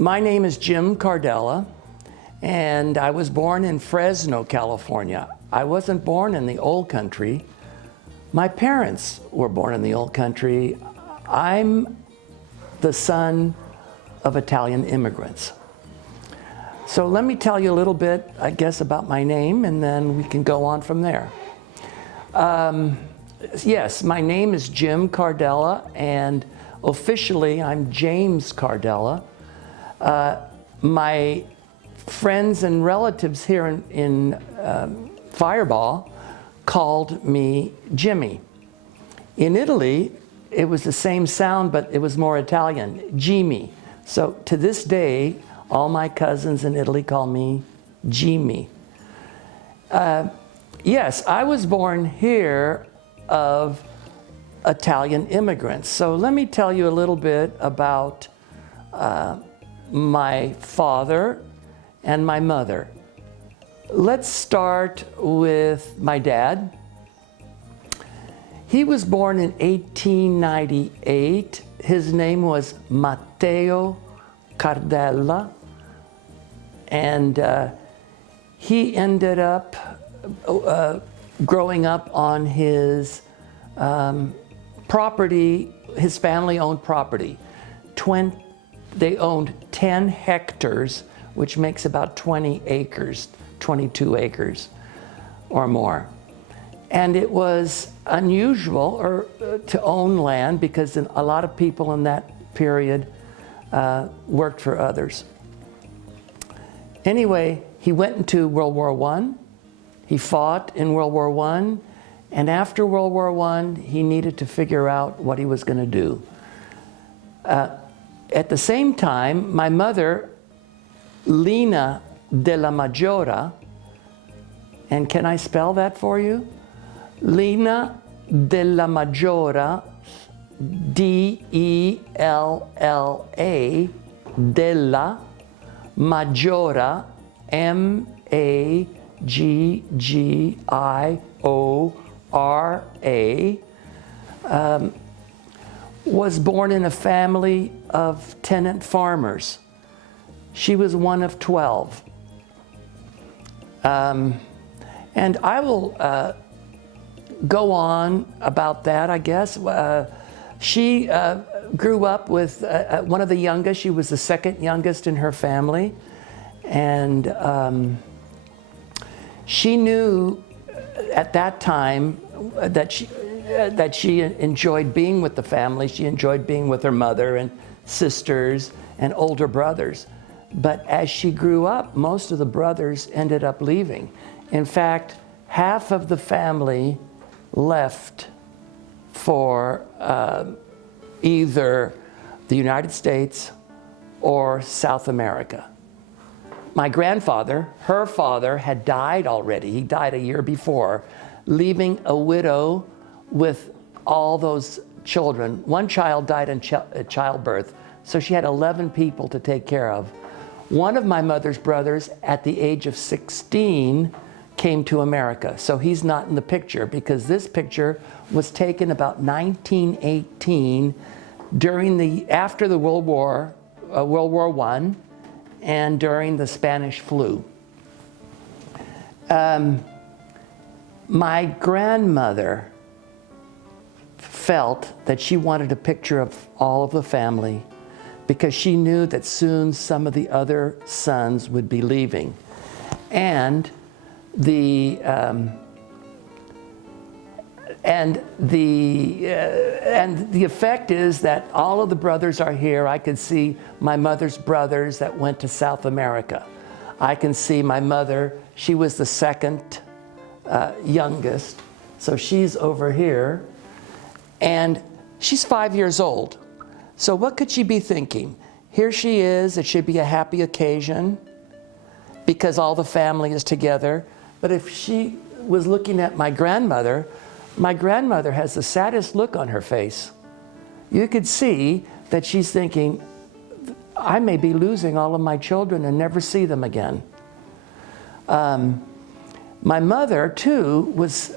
My name is Jim Cardella, and I was born in Fresno, California. I wasn't born in the old country. My parents were born in the old country. I'm the son of Italian immigrants. So let me tell you a little bit, I guess, about my name, and then we can go on from there. Yes, my name is Jim Cardella, and officially I'm James Cardella. My friends and relatives here in Fireball called me Jimmy. In Italy, it was the same sound, but it was more Italian, Jimmy. So to this day, all my cousins in Italy call me Jimmy. Yes, I was born here of Italian immigrants. So let me tell you a little bit about my father and my mother. Let's start with my dad. He was born in 1898. His name was Matteo Cardella, and he ended up growing up on his property, his family-owned property. They owned 10 hectares, which makes about 20 acres, 22 acres or more. And it was unusual to own land because a lot of people in that period worked for others. Anyway, he went into World War I. He fought in World War I. And after World War I, he needed to figure out what he was going to do. At the same time, my mother, Lina della Maggiora, and can I spell that for you? Lina della Maggiora, D-E-L-L-A, della Maggiora, M-A-G-G-I-O-R-A, was born in a family of tenant farmers. She was one of 12. And I will go on about that, I guess. She grew up with one of the youngest. She was the second youngest in her family. And she knew at that time that she enjoyed being with the family. She enjoyed being with her mother and sisters and older brothers. But as she grew up, most of the brothers ended up leaving. In fact, half of the family left for either the United States or South America. My grandfather, her father, had died already. He died a year before, leaving a widow with all those children. One child died in childbirth, so she had 11 people to take care of. One of my mother's brothers, at the age of 16, came to America. So he's not in the picture because this picture was taken about 1918 after the World War I, and during the Spanish flu. My grandmother felt that she wanted a picture of all of the family because she knew that soon some of the other sons would be leaving. And the effect is that all of the brothers are here. I could see my mother's brothers that went to South America. I can see my mother. She was the second youngest, so she's over here, and she's 5 years old. So what could she be thinking? Here she is. It should be a happy occasion because all the family is together. But if she was looking at my grandmother has the saddest look on her face. You could see that she's thinking, I may be losing all of my children and never see them again. My mother, too, was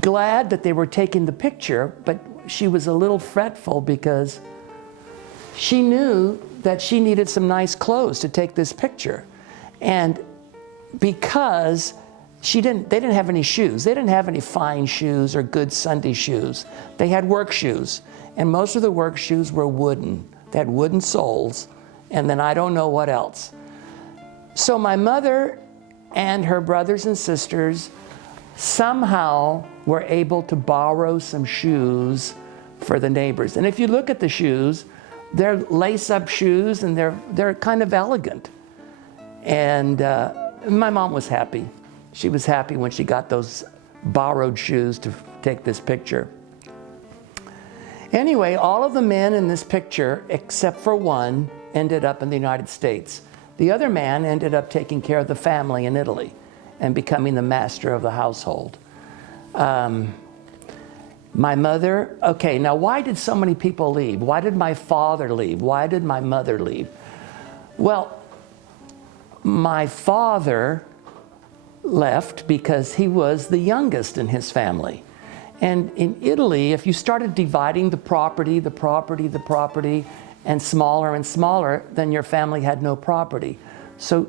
glad that they were taking the picture, but she was a little fretful because she knew that she needed some nice clothes to take this picture. And because they didn't have any shoes. They didn't have any fine shoes or good Sunday shoes. They had work shoes. And most of the work shoes were wooden. They had wooden soles. And then I don't know what else. So my mother and her brothers and sisters somehow were able to borrow some shoes for the neighbors. And if you look at the shoes, they're lace-up shoes, and they're kind of elegant. And my mom was happy. She was happy when she got those borrowed shoes to take this picture. Anyway, all of the men in this picture, except for one, ended up in the United States. The other man ended up taking care of the family in Italy and becoming the master of the household. My mother, okay, now why did so many people leave? Why did my father leave? Why did my mother leave? Well, my father left because he was the youngest in his family. And in Italy, if you started dividing the property, and smaller, then your family had no property. So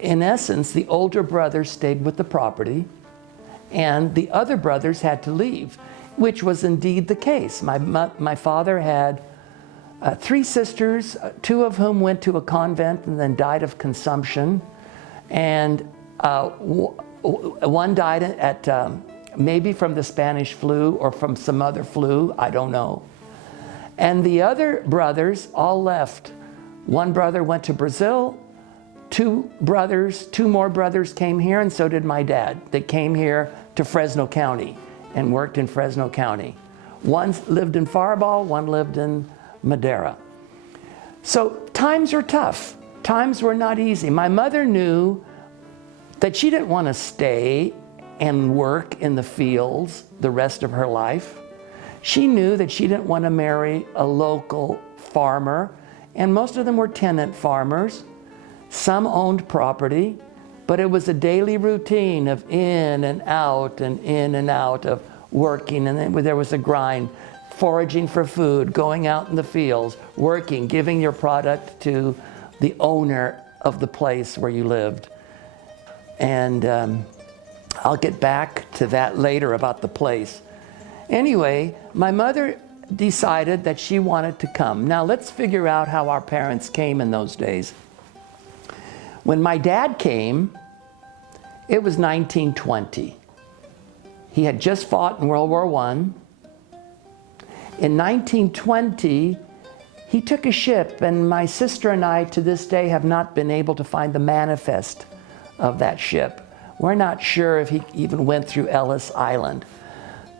in essence, the older brother stayed with the property, and the other brothers had to leave, which was indeed the case. My father had 3 sisters, 2 of whom went to a convent and then died of consumption. And one died at maybe from the Spanish flu or from some other flu, I don't know. And the other brothers all left. One brother went to Brazil, 2 more brothers came here, and so did my dad. They came here to Fresno County and worked in Fresno County. One lived in Faribault, one lived in Madera. So times are tough. Times were not easy. My mother knew that she didn't want to stay and work in the fields the rest of her life. She knew that she didn't want to marry a local farmer, and most of them were tenant farmers. Some owned property, but it was a daily routine of in and out of working, and then there was a grind, foraging for food, going out in the fields, working, giving your product to the owner of the place where you lived. And I'll get back to that later about the place. Anyway, my mother decided that she wanted to come. Now let's figure out how our parents came in those days. When my dad came, it was 1920. He had just fought in World War I. In 1920, he took a ship, and my sister and I to this day have not been able to find the manifest of that ship. We're not sure if he even went through Ellis Island.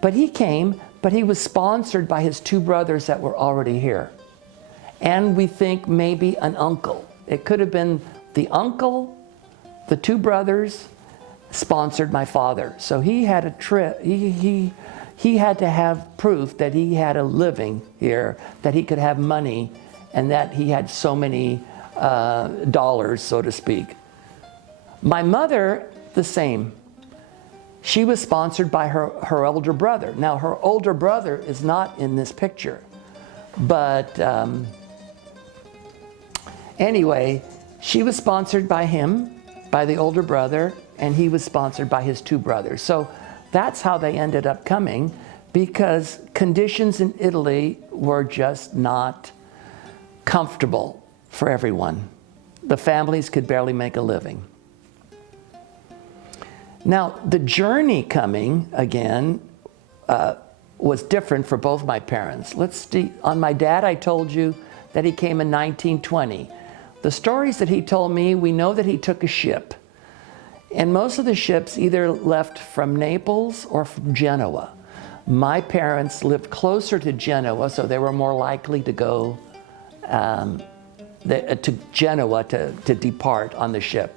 But he came, but he was sponsored by his 2 brothers that were already here. And we think maybe an uncle. It could have been the uncle, the 2 brothers sponsored my father. So he had a trip, he had to have proof that he had a living here, that he could have money, and that he had so many dollars, so to speak. My mother, the same. She was sponsored by her older brother. Now, her older brother is not in this picture. But anyway, she was sponsored by him, by the older brother, and he was sponsored by his 2 brothers. So that's how they ended up coming, because conditions in Italy were just not comfortable for everyone. The families could barely make a living. Now, the journey coming, again, was different for both my parents. Let's see, on my dad, I told you that he came in 1920. The stories that he told me, we know that he took a ship. And most of the ships either left from Naples or from Genoa. My parents lived closer to Genoa, so they were more likely to go to Genoa to depart on the ship.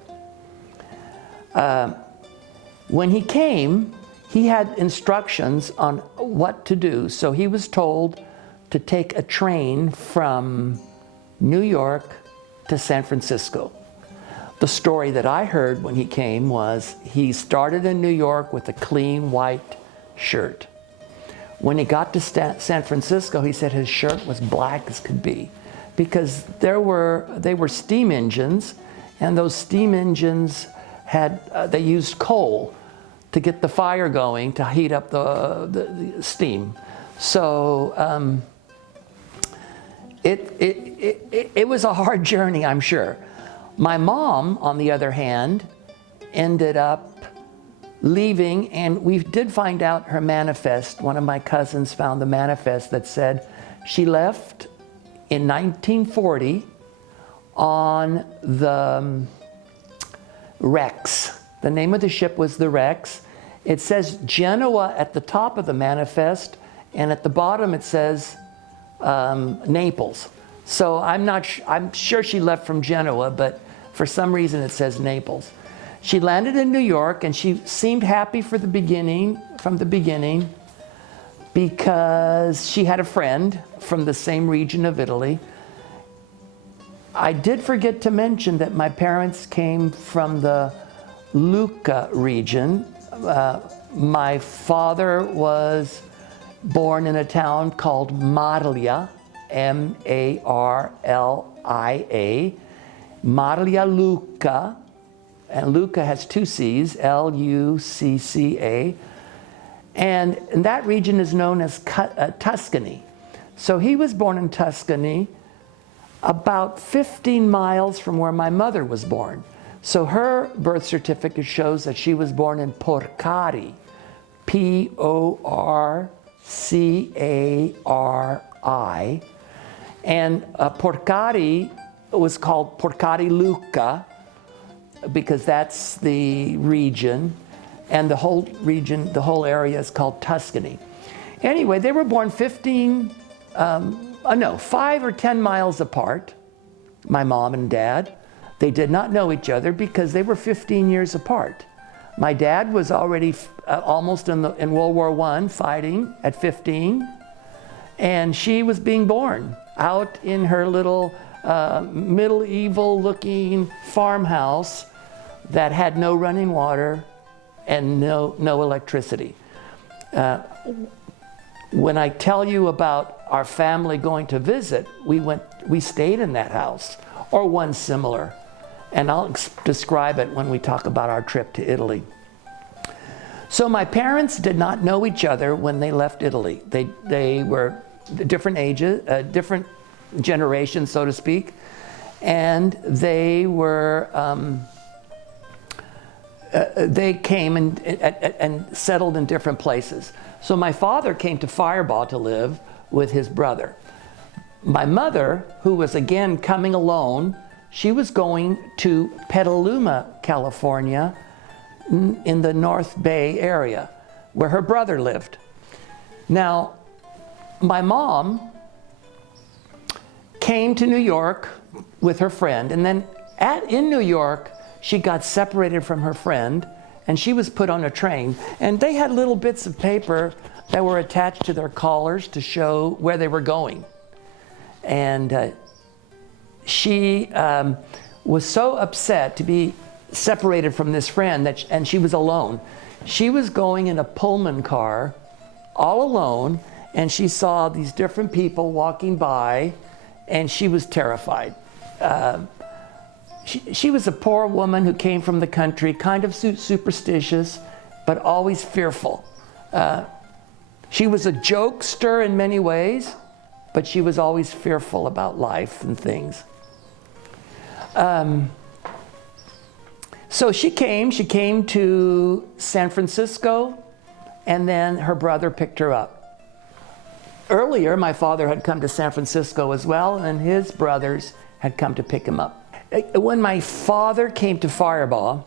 When he came, he had instructions on what to do. So he was told to take a train from New York to San Francisco. The story that I heard when he came was he started in New York with a clean white shirt. When he got to San Francisco, he said his shirt was black as could be because they were steam engines, and those steam engines they used coal to get the fire going, to heat up the steam. So it was a hard journey, I'm sure. My mom, on the other hand, ended up leaving, and we did find out her manifest. One of my cousins found the manifest that said she left in 1940 on the Rex. The name of the ship was the Rex. It says Genoa at the top of the manifest, and at the bottom it says Naples. So I'm sure she left from Genoa, but for some reason it says Naples. She landed in New York, and she seemed happy from the beginning, because she had a friend from the same region of Italy. I did forget to mention that my parents came from the Lucca region. My father was born in a town called Marlia, M-A-R-L-I-A, Marlia Lucca, and Lucca has two C's, L-U-C-C-A, and that region is known as Tuscany. So he was born in Tuscany, about 15 miles from where my mother was born. So her birth certificate shows that she was born in Porcari, P-O-R-C-A-R-I. And Porcari was called Porcari Lucca because that's the region, and the whole region, the whole area is called Tuscany. Anyway, they were born 5 or 10 miles apart, my mom and dad. They did not know each other because they were 15 years apart. My dad was already almost in World War I, fighting at 15, and she was being born out in her little medieval-looking farmhouse that had no running water and no electricity. When I tell you about our family going to visit, we stayed in that house, or one similar. And I'll describe it when we talk about our trip to Italy. So my parents did not know each other when they left Italy. They were different ages, different generations, so to speak, and they came and settled in different places. So my father came to Firebaugh to live with his brother. My mother, who was again coming alone, she was going to Petaluma, California, in the North Bay area, where her brother lived. Now, my mom came to New York with her friend, and then in New York, she got separated from her friend, and she was put on a train. And they had little bits of paper that were attached to their collars to show where they were going. And she was so upset to be separated from this friend and she was alone. She was going in a Pullman car all alone, and she saw these different people walking by, and she was terrified. She was a poor woman who came from the country, kind of superstitious, but always fearful. She was a jokester in many ways, but she was always fearful about life and things. So she came to San Francisco, and then her brother picked her up. Earlier, my father had come to San Francisco as well, and his brothers had come to pick him up. When my father came to Firebaugh,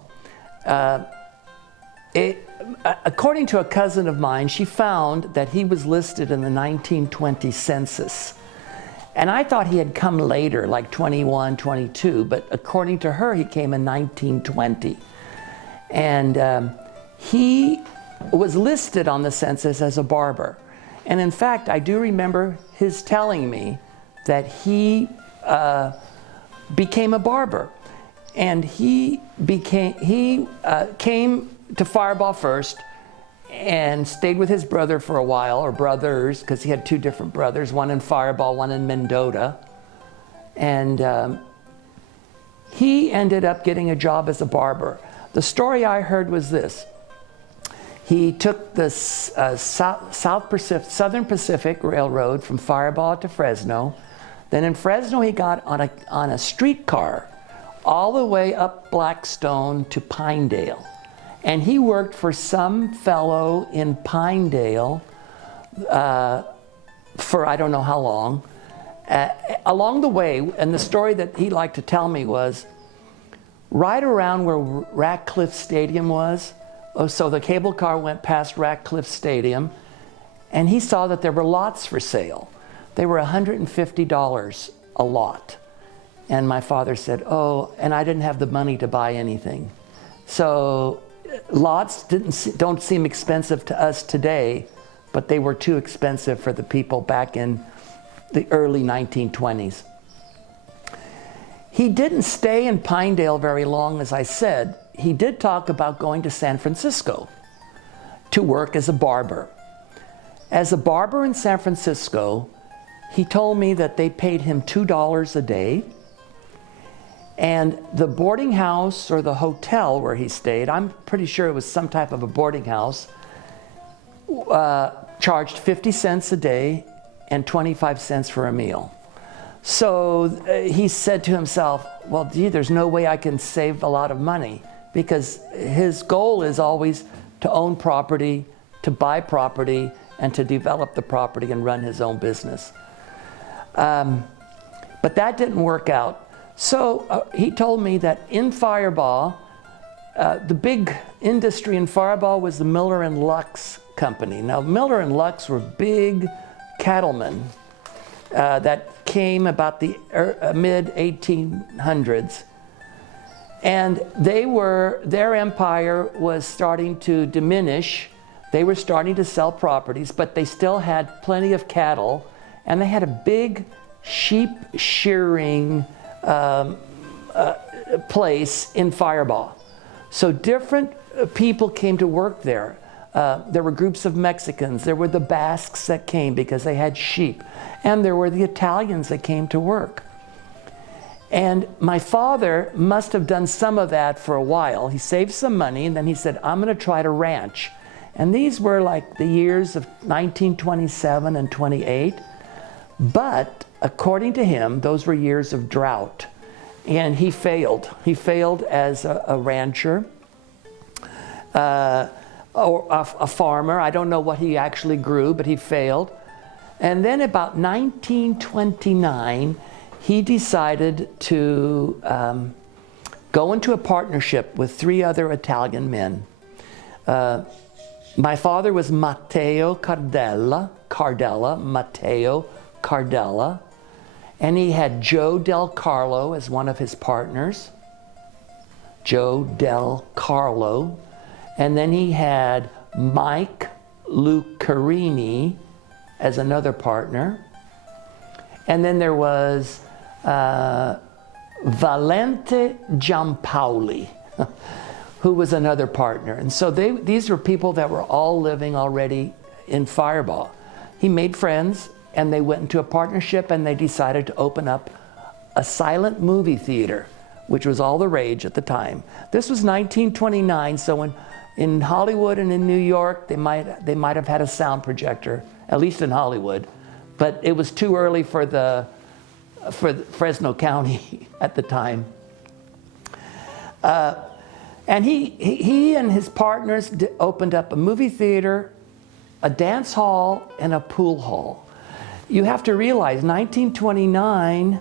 according to a cousin of mine, she found that he was listed in the 1920 census. And I thought he had come later, like 21, 22, but according to her, he came in 1920. And he was listed on the census as a barber. And in fact, I do remember his telling me that he became a barber. And he came to Firebaugh first and stayed with his brother for a while, or brothers, because he had two different brothers, one in Firebaugh, one in Mendota. And he ended up getting a job as a barber. The story I heard was this. He took the Southern Pacific Railroad from Firebaugh to Fresno. Then in Fresno, he got on a streetcar all the way up Blackstone to Pinedale. And he worked for some fellow in Pinedale for I don't know how long. Along the way, and the story that he liked to tell me was, right around where Ratcliffe Stadium was, so the cable car went past Ratcliffe Stadium, and he saw that there were lots for sale. They were $150 a lot. And my father said, oh, and I didn't have the money to buy anything. So lots don't seem expensive to us today, but they were too expensive for the people back in the early 1920s. He didn't stay in Pinedale very long, as I said. He did talk about going to San Francisco to work as a barber. As a barber in San Francisco, he told me that they paid him $2 a day. And the boarding house or the hotel where he stayed, I'm pretty sure it was some type of a boarding house, charged 50 cents a day and 25 cents for a meal. So he said to himself, well, gee, there's no way I can save a lot of money, because his goal is always to own property, to buy property, and to develop the property and run his own business. But that didn't work out. So he told me that in Firebaugh, the big industry in Firebaugh was the Miller and Lux company. Now, Miller and Lux were big cattlemen that came about the mid-1800s. And their empire was starting to diminish. They were starting to sell properties, but they still had plenty of cattle, and they had a big sheep shearing place in Firebaugh. So different people came to work there. There were groups of Mexicans. There were the Basques that came because they had sheep. And there were the Italians that came to work. And my father must have done some of that for a while. He saved some money, and then he said, I'm going to try to ranch. And these were like the years of 1927 and 28. But according to him, those were years of drought. And he failed. He failed as a rancher. Or a farmer. I don't know what he actually grew, but he failed. And then about 1929, he decided to go into a partnership with 3 other Italian men. My father was Matteo Matteo Cardella, and he had Joe Del Carlo as one of his partners. Joe Del Carlo. And then he had Mike Lucarini as another partner. And then there was Valente Giampaoli, who was another partner. And so these were people that were all living already in Firebaugh. He made friends, and they went into a partnership, and they decided to open up a silent movie theater, which was all the rage at the time. This was 1929, so in Hollywood and in New York, they might have had a sound projector, at least in Hollywood, but it was too early for Fresno County at the time. And he and his partners opened up a movie theater, a dance hall, and a pool hall. You have to realize, 1929,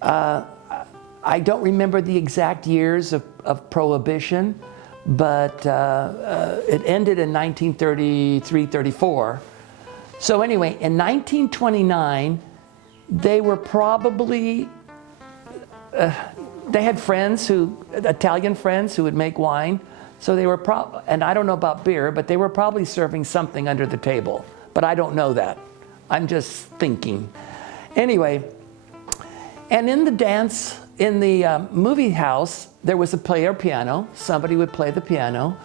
I don't remember the exact years of Prohibition, but it ended in 1933-34. So anyway, in 1929, they were probably, they had friends Italian friends who would make wine. So they were and I don't know about beer, but they were probably serving something under the table. But I don't know that. I'm just thinking. Anyway, and in the movie house, there was a player piano. Somebody would play the piano.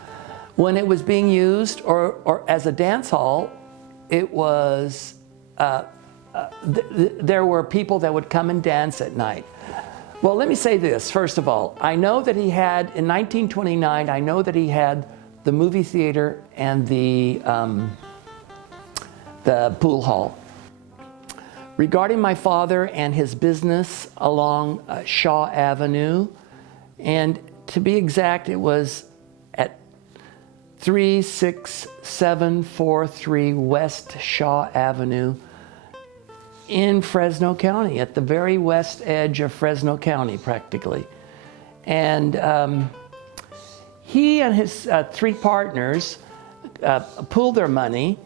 When it was being used or as a dance hall, it was there were people that would come and dance at night. Well, let me say this, first of all. I know that he had, in 1929, I know that he had the movie theater and the pool hall. Regarding my father and his business along Shaw Avenue, and to be exact, it was at 36743 West Shaw Avenue in Fresno County, at the very west edge of Fresno County, practically. And he and his three partners pooled their money.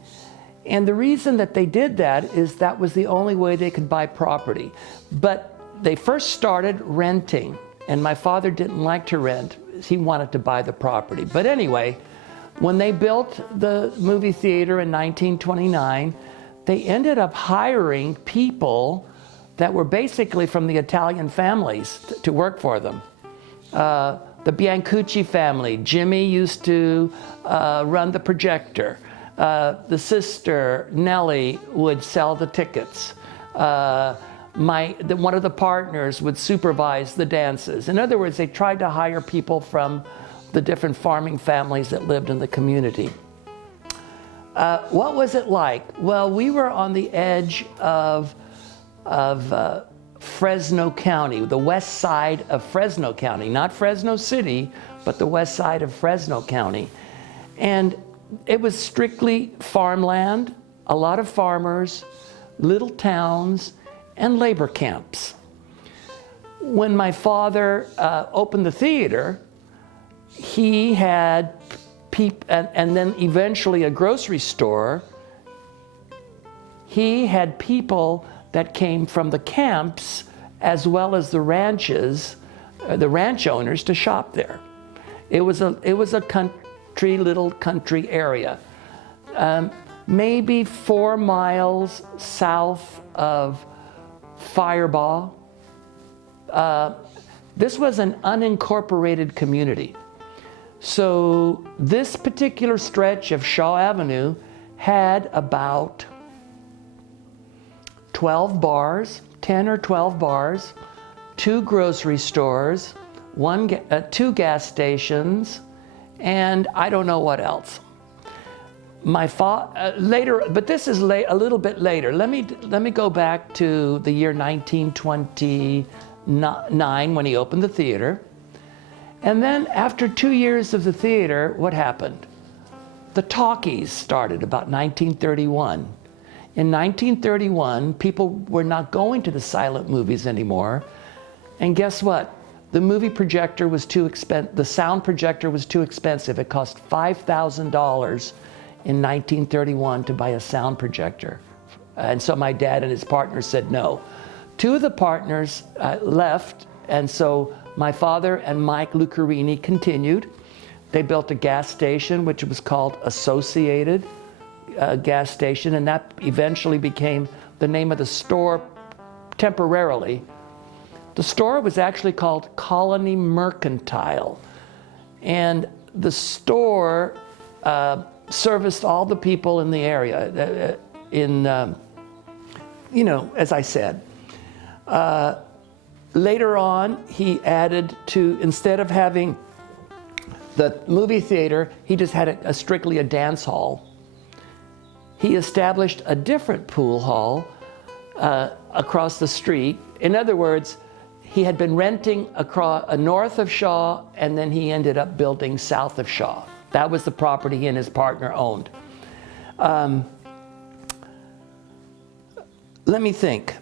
And the reason that they did that is that was the only way they could buy property. But they first started renting, and my father didn't like to rent. He wanted to buy the property. But anyway, when they built the movie theater in 1929, they ended up hiring people that were basically from the Italian families to work for them. The Biancucci family, Jimmy used to run the projector. The sister, Nellie, would sell the tickets. One of the partners would supervise the dances. In other words, they tried to hire people from the different farming families that lived in the community. What was it like? Well, we were on the edge of Fresno County, the west side of Fresno County, not Fresno City, but the west side of Fresno County. And it was strictly farmland, a lot of farmers, little towns, and labor camps. When my father opened the theater, he had and then eventually a grocery store. He had people that came from the camps as well as the ranches, the ranch owners, to shop there. It was a little country area, maybe 4 miles south of Firebaugh. This was an unincorporated community. So this particular stretch of Shaw Avenue had about 12 bars, 10 or 12 bars, 2 grocery stores, 2 gas stations, and I don't know what else. My later, but this is a little bit later. Let me go back to the year 1929 when he opened the theater. And then after 2 years of the theater, what happened? The talkies started about 1931. In 1931, people were not going to the silent movies anymore. And guess what? The movie projector was too expensive. The sound projector was too expensive. It cost $5,000 in 1931 to buy a sound projector. And so my dad and his partner said no. 2 of the partners left, and so my father and Mike Lucarini continued. They built a gas station, which was called Associated Gas Station, and that eventually became the name of the store temporarily. The store was actually called Colony Mercantile, and the store serviced all the people in the area. As I said. Later on, he added to, instead of having the movie theater, he just had strictly a dance hall. He established a different pool hall across the street. In other words, he had been renting north of Shaw, and then he ended up building south of Shaw. That was the property he and his partner owned. Let me think.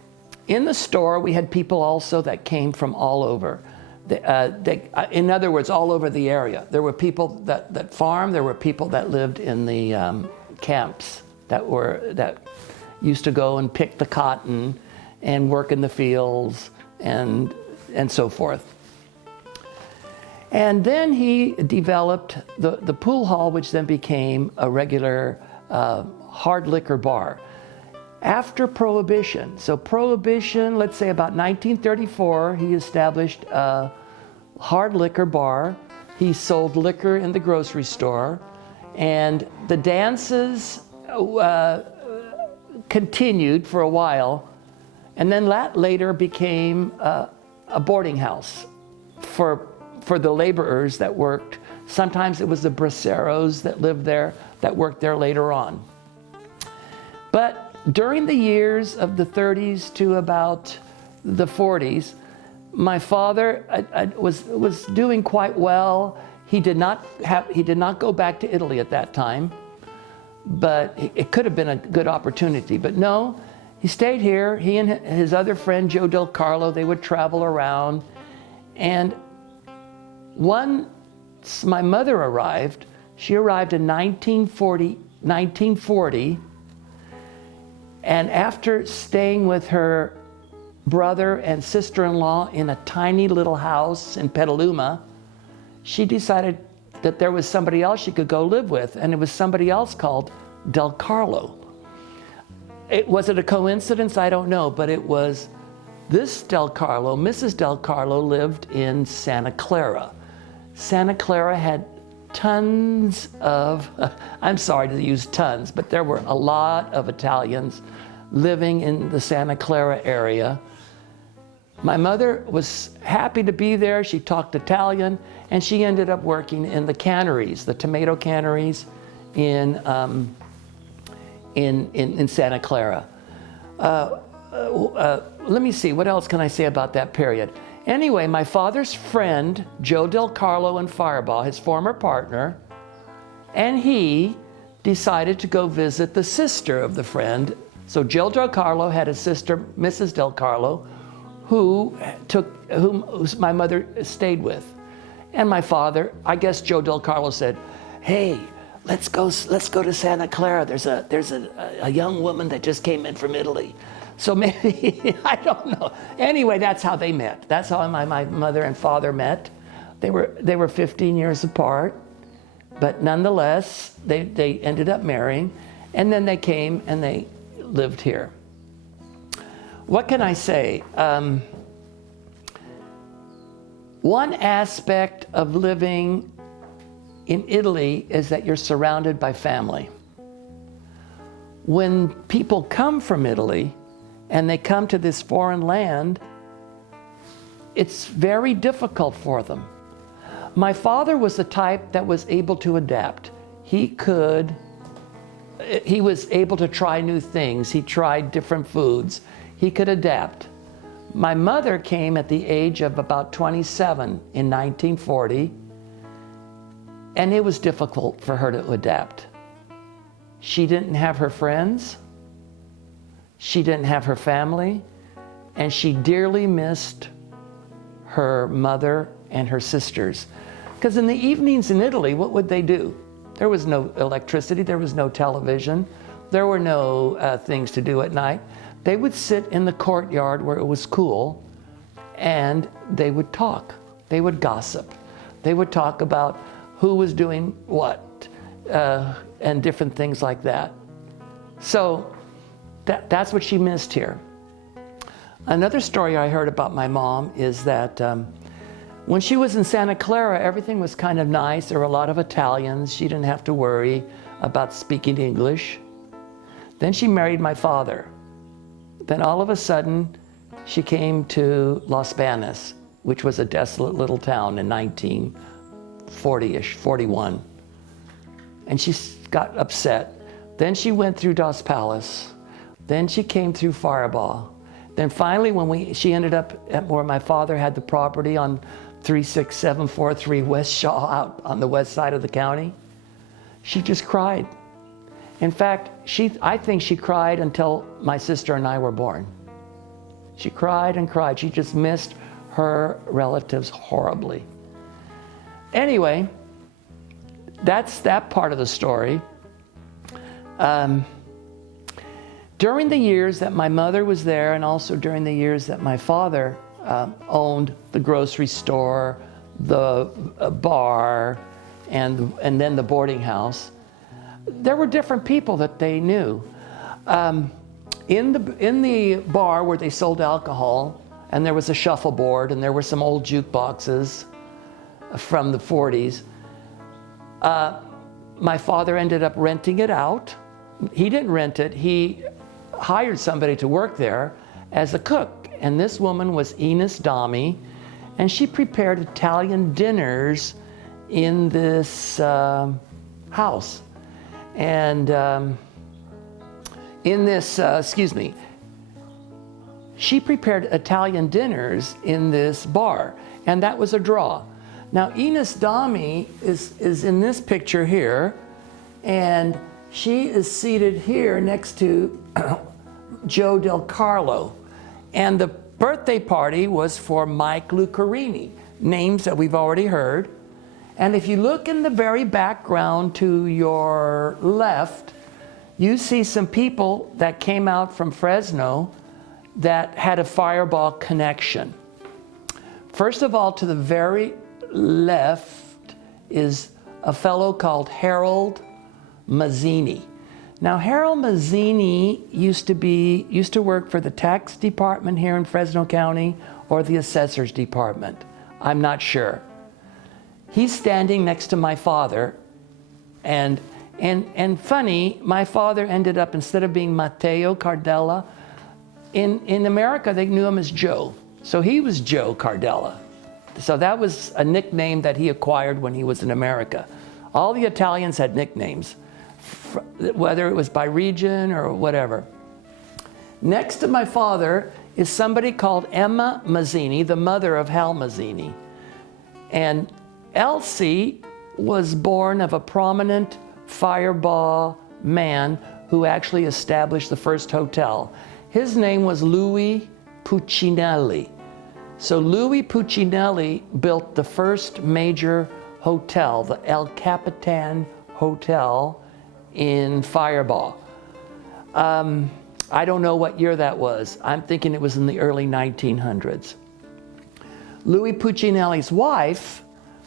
In the store, we had people also that came from all over. In other words, all over the area. There were people that farmed. There were people that lived in the camps that used to go and pick the cotton and work in the fields and so forth. And then he developed the pool hall, which then became a regular hard liquor bar. After Prohibition, let's say about 1934, he established a hard liquor bar. He sold liquor in the grocery store, and the dances continued for a while, and then that later became a boarding house for the laborers that worked. Sometimes it was the braceros that lived there, that worked there later on. But during the years of the 30s to about the 40s, my father was doing quite well. He did not go back to Italy at that time, but it could have been a good opportunity. But no, he stayed here. He and his other friend, Joe Del Carlo, they would travel around. And once my mother arrived, she arrived in 1940, and after staying with her brother and sister-in-law in a tiny little house in Petaluma, she decided that there was somebody else she could go live with, and it was somebody else called Del Carlo. Was it a coincidence? I don't know, but it was this Del Carlo. Mrs. Del Carlo lived in Santa Clara. Santa Clara had tons of, I'm sorry to use tons, but there were a lot of Italians living in the Santa Clara area. My mother was happy to be there. She talked Italian, and she ended up working in the canneries, the tomato canneries in Santa Clara. Let me see, what else can I say about that period? Anyway, my father's friend, Joe Del Carlo in Firebaugh, his former partner, and he decided to go visit the sister of the friend. So Joe Del Carlo had a sister, Mrs. Del Carlo, whom my mother stayed with. And my father, I guess Joe Del Carlo said, "Hey, let's go to Santa Clara. There's a young woman that just came in from Italy." So maybe, I don't know. Anyway, that's how they met. That's how my mother and father met. They were 15 years apart, but nonetheless, they ended up marrying, and then they came and they lived here. What can I say? One aspect of living in Italy is that you're surrounded by family. When people come from Italy, and they come to this foreign land, it's very difficult for them. My father was the type that was able to adapt. He was able to try new things. He tried different foods. He could adapt. My mother came at the age of about 27 in 1940, and it was difficult for her to adapt. She didn't have her friends. She didn't have her family, and she dearly missed her mother and her sisters. Because in the evenings in Italy, what would they do? There was no electricity, there was no television, there were no things to do at night. They would sit in the courtyard where it was cool, and they would talk. They would gossip. They would talk about who was doing what, and different things like that. So, that's what she missed here. Another story I heard about my mom is that when she was in Santa Clara, everything was kind of nice. There were a lot of Italians. She didn't have to worry about speaking English. Then she married my father. Then all of a sudden, she came to Los Banos, which was a desolate little town in 1940-ish, 41. And she got upset. Then she went through Dos Palace. Then she came through Firebaugh. Then finally, when she ended up at where my father had the property on 36743 West Shaw out on the west side of the county, she just cried. In fact, I think she cried until my sister and I were born. She cried and cried. She just missed her relatives horribly. Anyway, that's that part of the story. During the years that my mother was there, and also during the years that my father owned the grocery store, the bar, and then the boarding house, there were different people that they knew. In the bar where they sold alcohol, and there was a shuffleboard, and there were some old jukeboxes from the 40s, my father ended up renting it out. He didn't rent it. He hired somebody to work there as a cook. And this woman was Eunice Dami, and she prepared Italian dinners in this house. And she prepared Italian dinners in this bar, and that was a draw. Now, Eunice Dami is in this picture here, and she is seated here next to Joe Del Carlo. And the birthday party was for Mike Lucarini, names that we've already heard. And if you look in the very background to your left, you see some people that came out from Fresno that had a Fireball connection. First of all, to the very left is a fellow called Harold Mazzini. Now, Harold Mazzini used to work for the tax department here in Fresno County or the assessor's department. I'm not sure. He's standing next to my father, and funny, my father ended up, instead of being Matteo Cardella, in America they knew him as Joe. So he was Joe Cardella. So that was a nickname that he acquired when he was in America. All the Italians had nicknames, whether it was by region or whatever. Next to my father is somebody called Emma Mazzini, the mother of Hal Mazzini. And Elsie was born of a prominent Fireball man who actually established the first hotel. His name was Louis Puccinelli. So Louis Puccinelli built the first major hotel, the El Capitan Hotel in Fireball. I don't know what year that was. I'm thinking it was in the early 1900s. Louis Puccinelli's wife,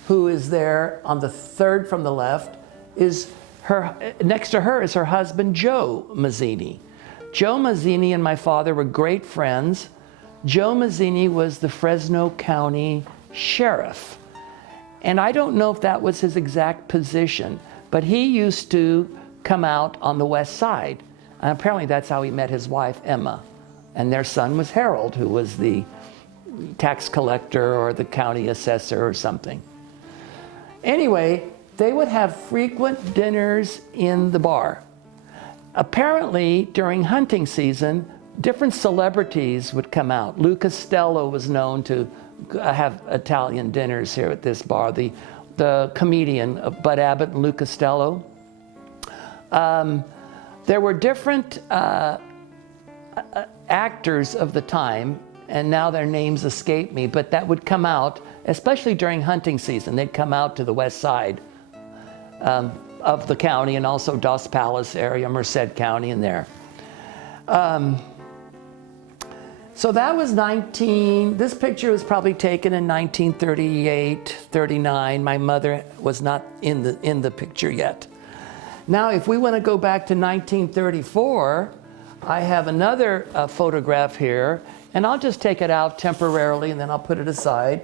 who is there on the third from the left, next to her is her husband, Joe Mazzini. Joe Mazzini and my father were great friends. Joe Mazzini was the Fresno County Sheriff. And I don't know if that was his exact position, but he used to come out on the west side. And apparently that's how he met his wife, Emma. And their son was Harold, who was the tax collector or the county assessor or something. Anyway, they would have frequent dinners in the bar. Apparently, during hunting season, different celebrities would come out. Lou Costello was known to have Italian dinners here at this bar. The comedian Bud Abbott and Lou Costello. There were different actors of the time, and now their names escape me, but that would come out, especially during hunting season. They'd come out to the west side of the county, and also Dos Palace area, Merced County in there. So that was this picture was probably taken in 1938, 39. My mother was not in the picture yet. Now, if we want to go back to 1934, I have another photograph here, and I'll just take it out temporarily and then I'll put it aside.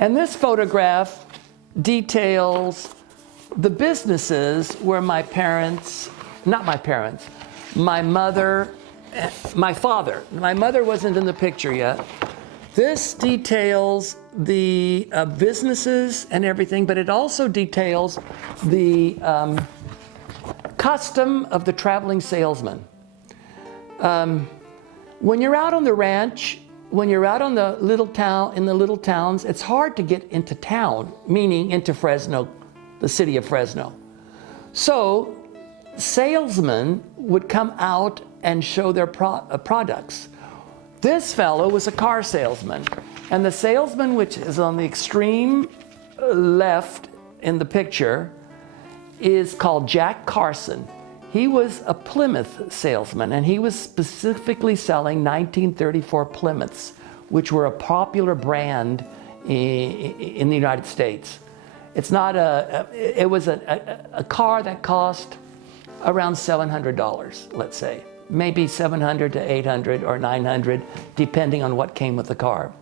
And this photograph details the businesses where my mother wasn't in the picture yet. This details the businesses and everything, but it also details the custom of the traveling salesman. When you're out on the ranch, when you're out on the little towns, it's hard to get into town, meaning into Fresno, the city of Fresno. So salesmen would come out and show their products. This fellow was a car salesman, and the salesman, which is on the extreme left in the picture, is called Jack Carson. He was a Plymouth salesman, and he was specifically selling 1934 Plymouths, which were a popular brand in the United States. It was a car that cost around $700, let's say. Maybe $700 to $800 or $900, depending on what came with the car.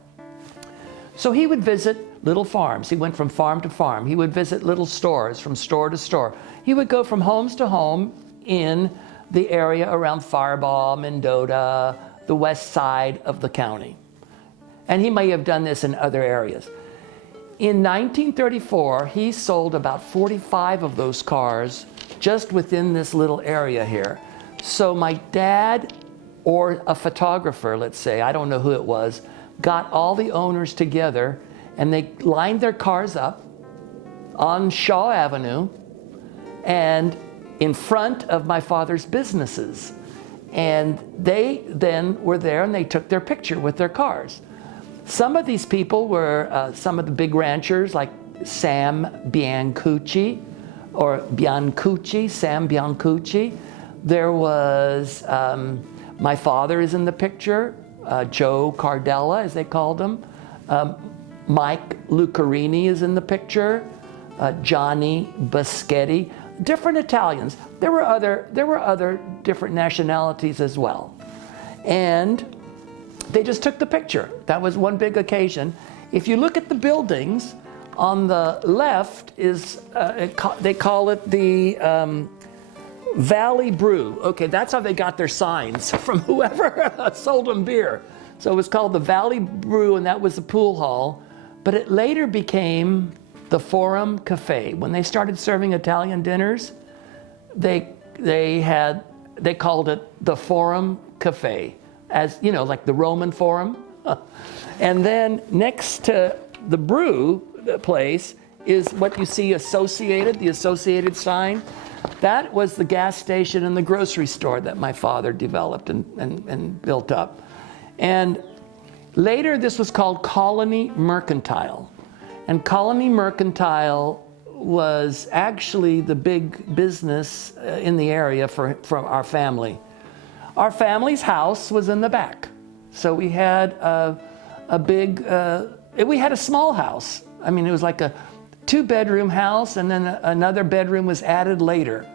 So he would visit little farms. He went from farm to farm. He would visit little stores, from store to store. He would go from homes to home in the area around Firebaugh, Mendota, the west side of the county. And he may have done this in other areas. In 1934, he sold about 45 of those cars just within this little area here. So my dad, or a photographer, let's say, I don't know who it was, got all the owners together and they lined their cars up on Shaw Avenue and in front of my father's businesses. And they then were there and they took their picture with their cars. Some of these people were some of the big ranchers like Sam Biancucci, Sam Biancucci. There was, my father is in the picture, Joe Cardella, as they called him. Mike Lucarini is in the picture, Johnny Boschetti, different Italians. There were other different nationalities as well. And they just took the picture. That was one big occasion. If you look at the buildings, on the left is, they call it the Valley Brew. Okay, that's how they got their signs, from whoever sold them beer. So it was called the Valley Brew, and that was the pool hall. But it later became the Forum Cafe. When they started serving Italian dinners, they called it the Forum Cafe, as you know, like the Roman Forum. And then next to the brew place is what you see associated, the associated sign. That was the gas station and the grocery store that my father developed and built up. And later this was called Colony Mercantile. And Colony Mercantile was actually the big business in the area for our family. Our family's house was in the back. So we had we had a small house. I mean, it was like a 2-bedroom house, and then another bedroom was added later.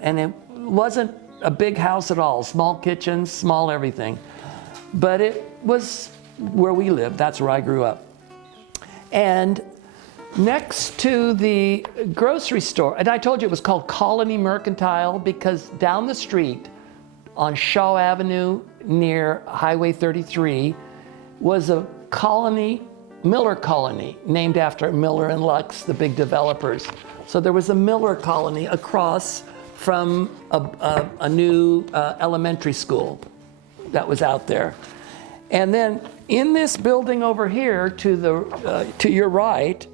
And it wasn't a big house at all, small kitchen, small everything. But it was where we lived. That's where I grew up. And next to the grocery store, and I told you it was called Colony Mercantile because down the street on Shaw Avenue near Highway 33 was a colony, Miller Colony, named after Miller and Lux, the big developers. So there was a Miller Colony across from a new elementary school that was out there. And then in this building over here to your right,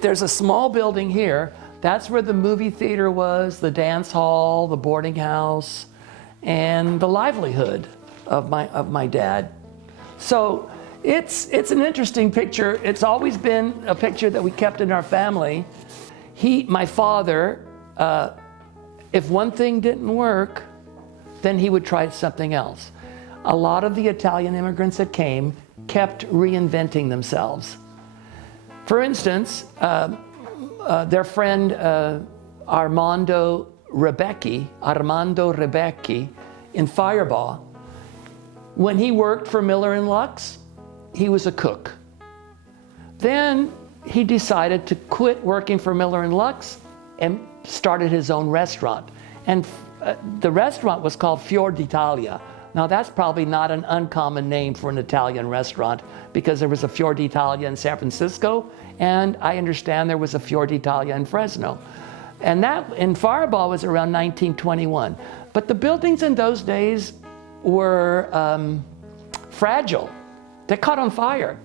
there's a small building here. That's where the movie theater was, the dance hall, the boarding house, and the livelihood of my dad. So it's an interesting picture. It's always been a picture that we kept in our family. My father, if one thing didn't work, then he would try something else. A lot of the Italian immigrants that came kept reinventing themselves. For instance, their friend Armando Rebecchi in Firebaugh, when he worked for Miller and Lux, he was a cook. Then he decided to quit working for Miller and Lux and started his own restaurant. And the restaurant was called Fior d'Italia. Now that's probably not an uncommon name for an Italian restaurant because there was a Fior d'Italia in San Francisco, and I understand there was a Fior d'Italia in Fresno. And that in Firebaugh was around 1921. But the buildings in those days were fragile. They caught on fire.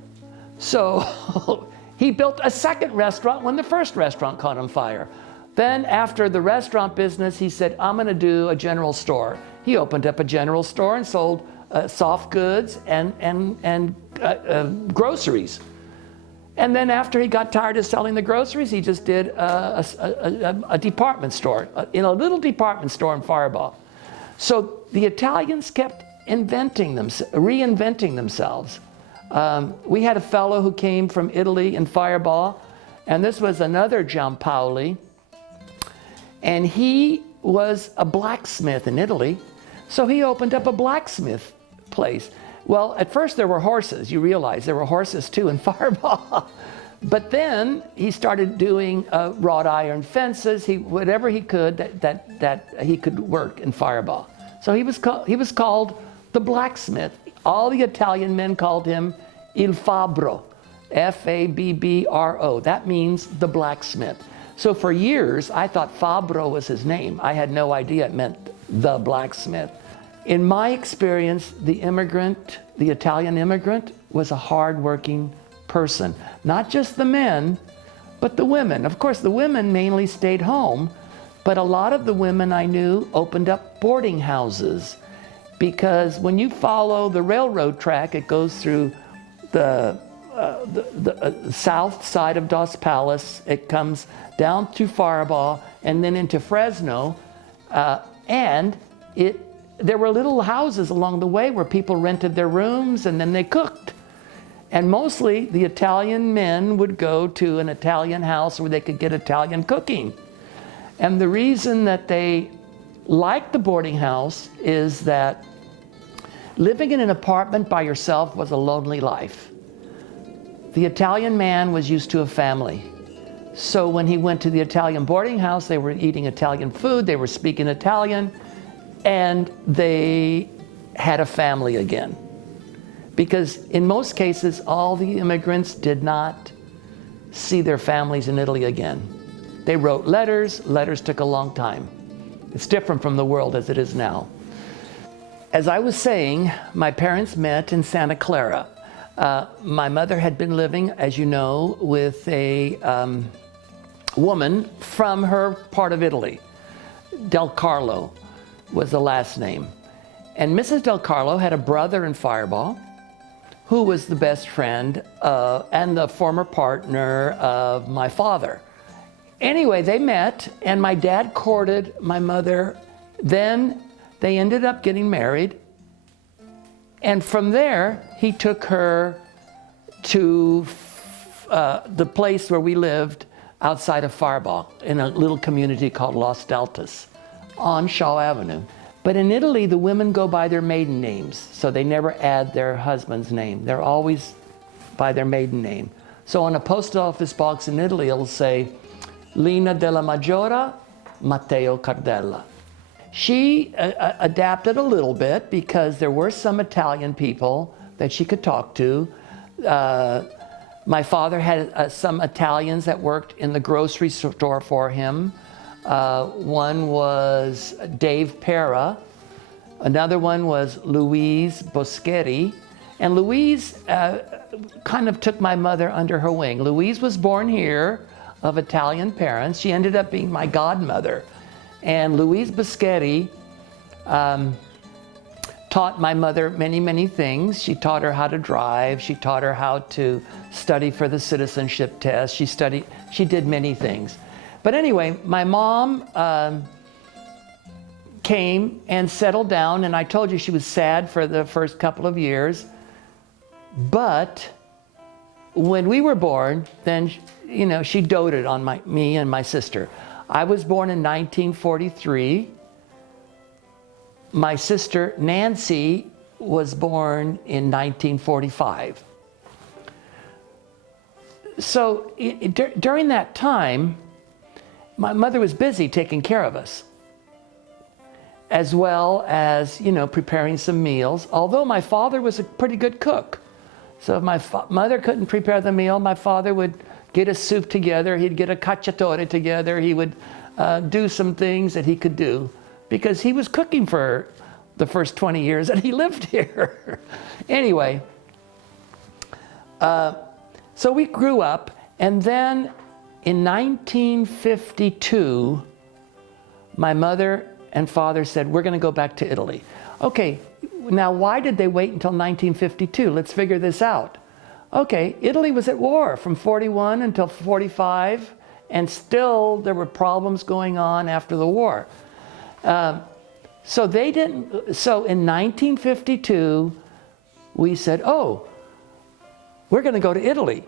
So he built a second restaurant when the first restaurant caught on fire. Then after the restaurant business, he said, I'm gonna do a general store. He opened up a general store and sold soft goods and groceries. And then after he got tired of selling the groceries, he just did a department store, in a little department store in Firebaugh. So the Italians kept reinventing themselves. We had a fellow who came from Italy in Firebaugh, and this was another Giampaoli, and he was a blacksmith in Italy, so he opened up a blacksmith place. Well, at first there were horses. You realize there were horses too in Firebaugh. But then he started doing wrought iron fences, whatever he could that he could work in Fireball. So he was called the blacksmith. All the Italian men called him Il Fabbro, Fabbro. That means the blacksmith. So for years, I thought Fabbro was his name. I had no idea it meant the blacksmith. In my experience, the Italian immigrant, was a hardworking person. Not just the men, but the women. Of course, the women mainly stayed home, but a lot of the women I knew opened up boarding houses, because when you follow the railroad track, it goes through the south side of Dos Palace. It comes down to Fireball and then into Fresno, and there were little houses along the way where people rented their rooms and then they cooked. And mostly the Italian men would go to an Italian house where they could get Italian cooking. And the reason that they liked the boarding house is that living in an apartment by yourself was a lonely life. The Italian man was used to a family. So when he went to the Italian boarding house, they were eating Italian food, they were speaking Italian, and they had a family again. Because in most cases, all the immigrants did not see their families in Italy again. They wrote letters. Letters took a long time. It's different from the world as it is now. As I was saying, my parents met in Santa Clara. My mother had been living, as you know, with a woman from her part of Italy. Del Carlo was the last name. And Mrs. Del Carlo had a brother in Fireball who was the best friend and the former partner of my father. Anyway, they met, and my dad courted my mother. Then they ended up getting married. And from there, he took her to the place where we lived outside of Fireball, in a little community called Los Deltas on Shaw Avenue. But in Italy, the women go by their maiden names, so they never add their husband's name. They're always by their maiden name. So on a post office box in Italy, it'll say, Lina della Maggiore, Matteo Cardella. She adapted a little bit because there were some Italian people that she could talk to. My father had some Italians that worked in the grocery store for him. One was Dave Pera. Another one was Louise Boschetti. And Louise kind of took my mother under her wing. Louise was born here of Italian parents. She ended up being my godmother. And Louise Boschetti taught my mother many, many things. She taught her how to drive. She taught her how to study for the citizenship test. She did many things. But anyway, my mom came and settled down, and I told you she was sad for the first couple of years. But when we were born, then, you know, she doted on me and my sister. I was born in 1943. My sister Nancy was born in 1945. So during that time, my mother was busy taking care of us, as well as, you know, preparing some meals, although my father was a pretty good cook. So if my mother couldn't prepare the meal, my father would get a soup together, he'd get a cacciatore together, he would do some things that he could do, because he was cooking for the first 20 years that he lived here. Anyway, so we grew up, and then in 1952, my mother and father said, we're going to go back to Italy. Okay, now why did they wait until 1952? Let's figure this out. Okay, Italy was at war from 41 until 45, and still there were problems going on after the war. So in 1952, we said, oh, we're going to go to Italy.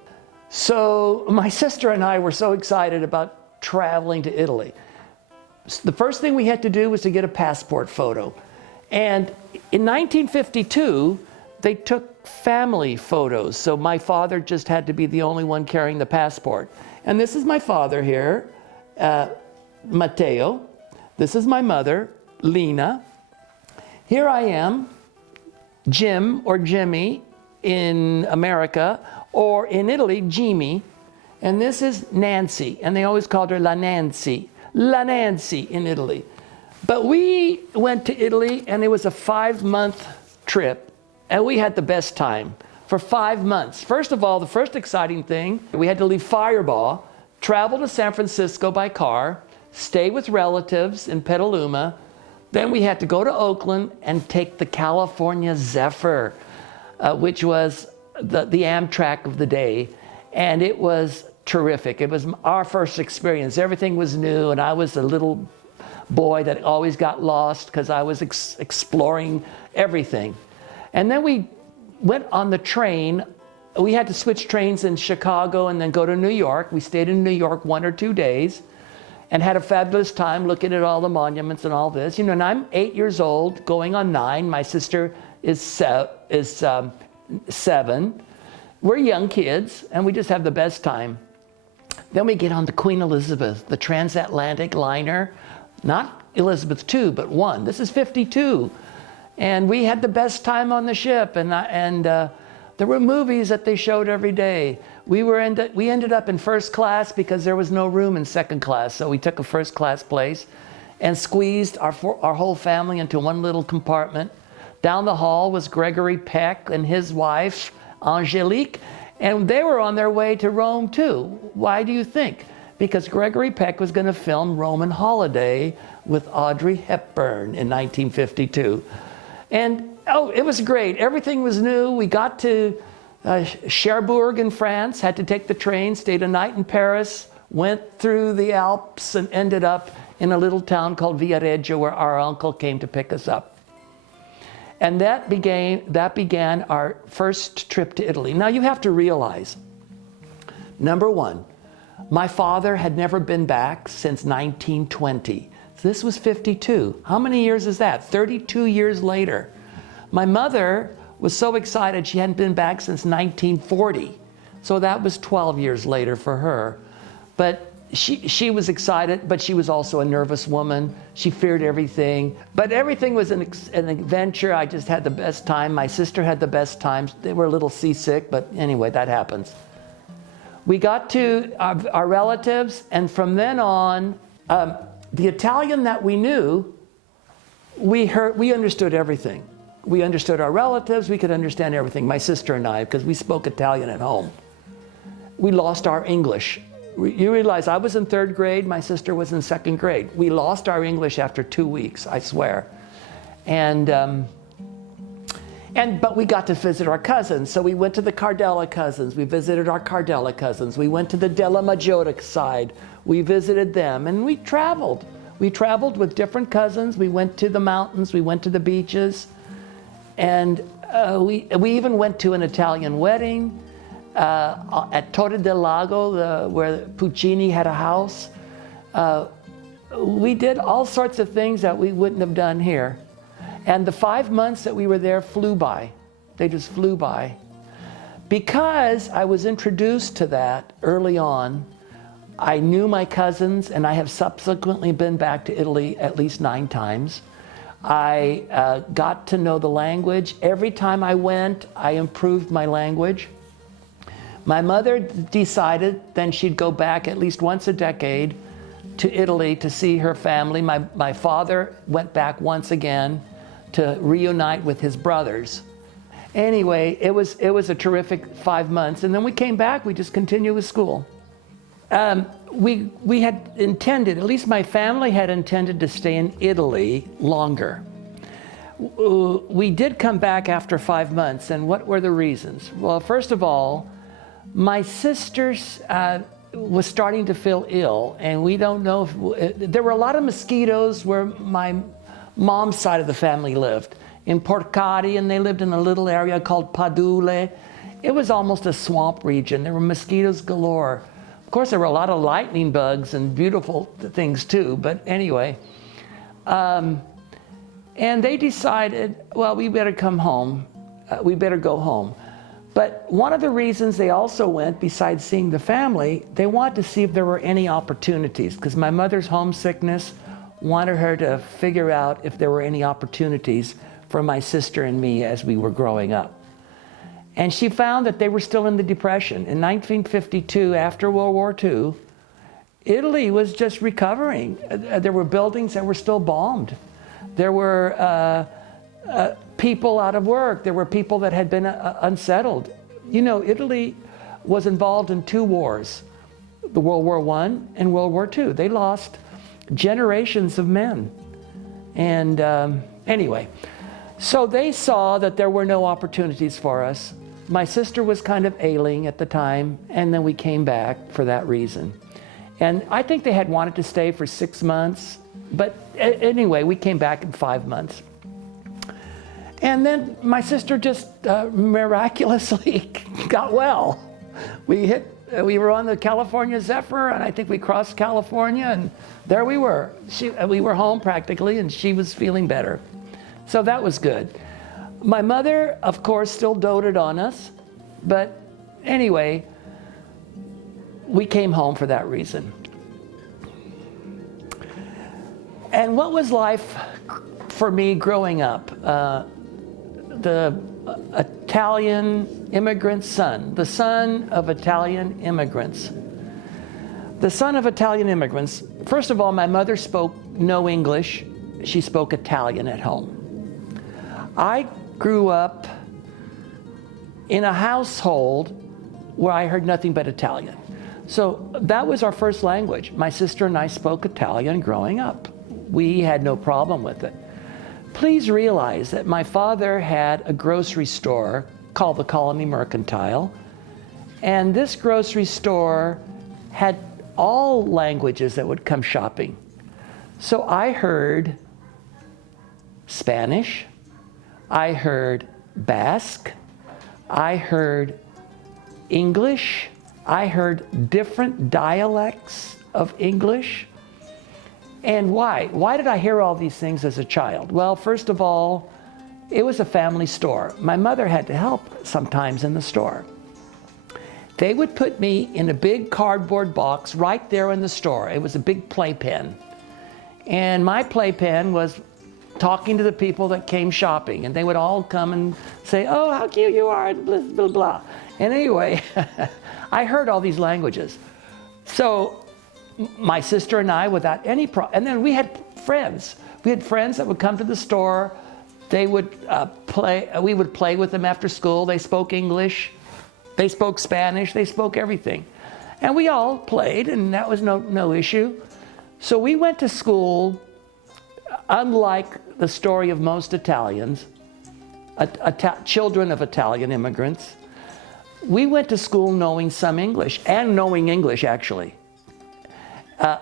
So my sister and I were so excited about traveling to Italy. The first thing we had to do was to get a passport photo. And in 1952, they took family photos. So my father just had to be the only one carrying the passport. And this is my father here, Matteo. This is my mother, Lena. Here I am, Jim or Jimmy in America, or in Italy, Jimmy. And this is Nancy, and they always called her La Nancy in Italy. But we went to Italy, and it was a 5-month trip, and we had the best time for 5 months. First of all, the first exciting thing, we had to leave Firebaugh, travel to San Francisco by car, stay with relatives in Petaluma. Then we had to go to Oakland and take the California Zephyr, which was the Amtrak of the day. And it was terrific. It was our first experience. Everything was new, and I was a little boy that always got lost because I was exploring everything. And then we went on the train. We had to switch trains in Chicago and then go to New York. We stayed in New York 1 or 2 days and had a fabulous time looking at all the monuments and all this. You know, and I'm 8 years old, going on 9. My sister is 7. We're young kids, and we just have the best time. Then we get on the Queen Elizabeth, the transatlantic liner, not Elizabeth II, but 1. This is 52. And we had the best time on the ship, and there were movies that they showed every day. We ended up in first class because there was no room in second class, so we took a first class place and squeezed our whole family into one little compartment. Down the hall was Gregory Peck and his wife, Angelique, and they were on their way to Rome too. Why do you think? Because Gregory Peck was going to film Roman Holiday with Audrey Hepburn in 1952. And oh, it was great. Everything was new. We got to Cherbourg in France, had to take the train, stayed a night in Paris, went through the Alps, and ended up in a little town called Viareggio, where our uncle came to pick us up. And that began our first trip to Italy. Now you have to realize, number one, my father had never been back since 1920. This was 52. How many years is that? 32 years later. My mother was so excited she hadn't been back since 1940. So that was 12 years later for her. But she was excited, but she was also a nervous woman. She feared everything. But everything was an adventure. I just had the best time. My sister had the best time. They were a little seasick, but anyway, that happens. We got to our relatives, and from then on, the Italian that we knew, we understood everything. We understood our relatives, we could understand everything, my sister and I, because we spoke Italian at home. We lost our English. You realize I was in 3rd grade, my sister was in 2nd grade. We lost our English after 2 weeks, I swear. But we got to visit our cousins. So we went to the Cardella cousins. We visited our Cardella cousins. We went to the Della Maggiore side. We visited them, and we traveled. We traveled with different cousins. We went to the mountains. We went to the beaches. And we even went to an Italian wedding at Torre del Lago, where Puccini had a house. We did all sorts of things that we wouldn't have done here. And the 5 months that we were there flew by. They just flew by. Because I was introduced to that early on, I knew my cousins, and I have subsequently been back to Italy at least 9 times. I got to know the language. Every time I went, I improved my language. My mother decided then she'd go back at least once a decade to Italy to see her family. My father went back once again to reunite with his brothers. Anyway, it was a terrific 5 months, and then we came back. We just continued with school. We had intended, at least my family had intended, to stay in Italy longer. We did come back after 5 months, and what were the reasons? Well, first of all, my sister was starting to feel ill, and we don't know if there were a lot of mosquitoes where my mom's side of the family lived, in Porcari, and they lived in a little area called Padule. It was almost a swamp region. There were mosquitoes galore. Of course, there were a lot of lightning bugs and beautiful things too, but anyway. And they decided, well, we better come home. we better go home. But one of the reasons they also went, besides seeing the family, they wanted to see if there were any opportunities, because my mother's homesickness wanted her to figure out if there were any opportunities for my sister and me as we were growing up. And she found that they were still in the Depression. In 1952, after World War II, Italy was just recovering. There were buildings that were still bombed. There were people out of work. There were people that had been unsettled. You know, Italy was involved in 2 wars, the World War I and World War II. They lost generations of men. And anyway, so they saw that there were no opportunities for us. My sister was kind of ailing at the time, and then we came back for that reason. And I think they had wanted to stay for 6 months, but anyway, we came back in 5 months. And then my sister just miraculously got well. We were on the California Zephyr, and I think we crossed California, and there we were. We were home practically, and she was feeling better. So that was good. My mother, of course, still doted on us, but anyway, we came home for that reason. And what was life for me growing up? The Italian immigrant son, the son of Italian immigrants. The son of Italian immigrants. First of all, my mother spoke no English. She spoke Italian at home. I grew up in a household where I heard nothing but Italian. So that was our first language. My sister and I spoke Italian growing up. We had no problem with it. Please realize that my father had a grocery store called the Colony Mercantile, and this grocery store had all languages that would come shopping. So I heard Spanish, I heard Basque, I heard English, I heard different dialects of English. And why? Why did I hear all these things as a child? Well, first of all, it was a family store. My mother had to help sometimes in the store. They would put me in a big cardboard box right there in the store. It was a big playpen. And my playpen was talking to the people that came shopping, and they would all come and say, "Oh, how cute you are," blah, blah, blah. And anyway, I heard all these languages. So my sister and I, without any problem, and then we had friends. We had friends that would come to the store. They would we would play with them after school. They spoke English, they spoke Spanish, they spoke everything. And we all played, and that was no issue. So we went to school, unlike the story of most Italians, children of Italian immigrants. We went to school knowing some English, and knowing English actually.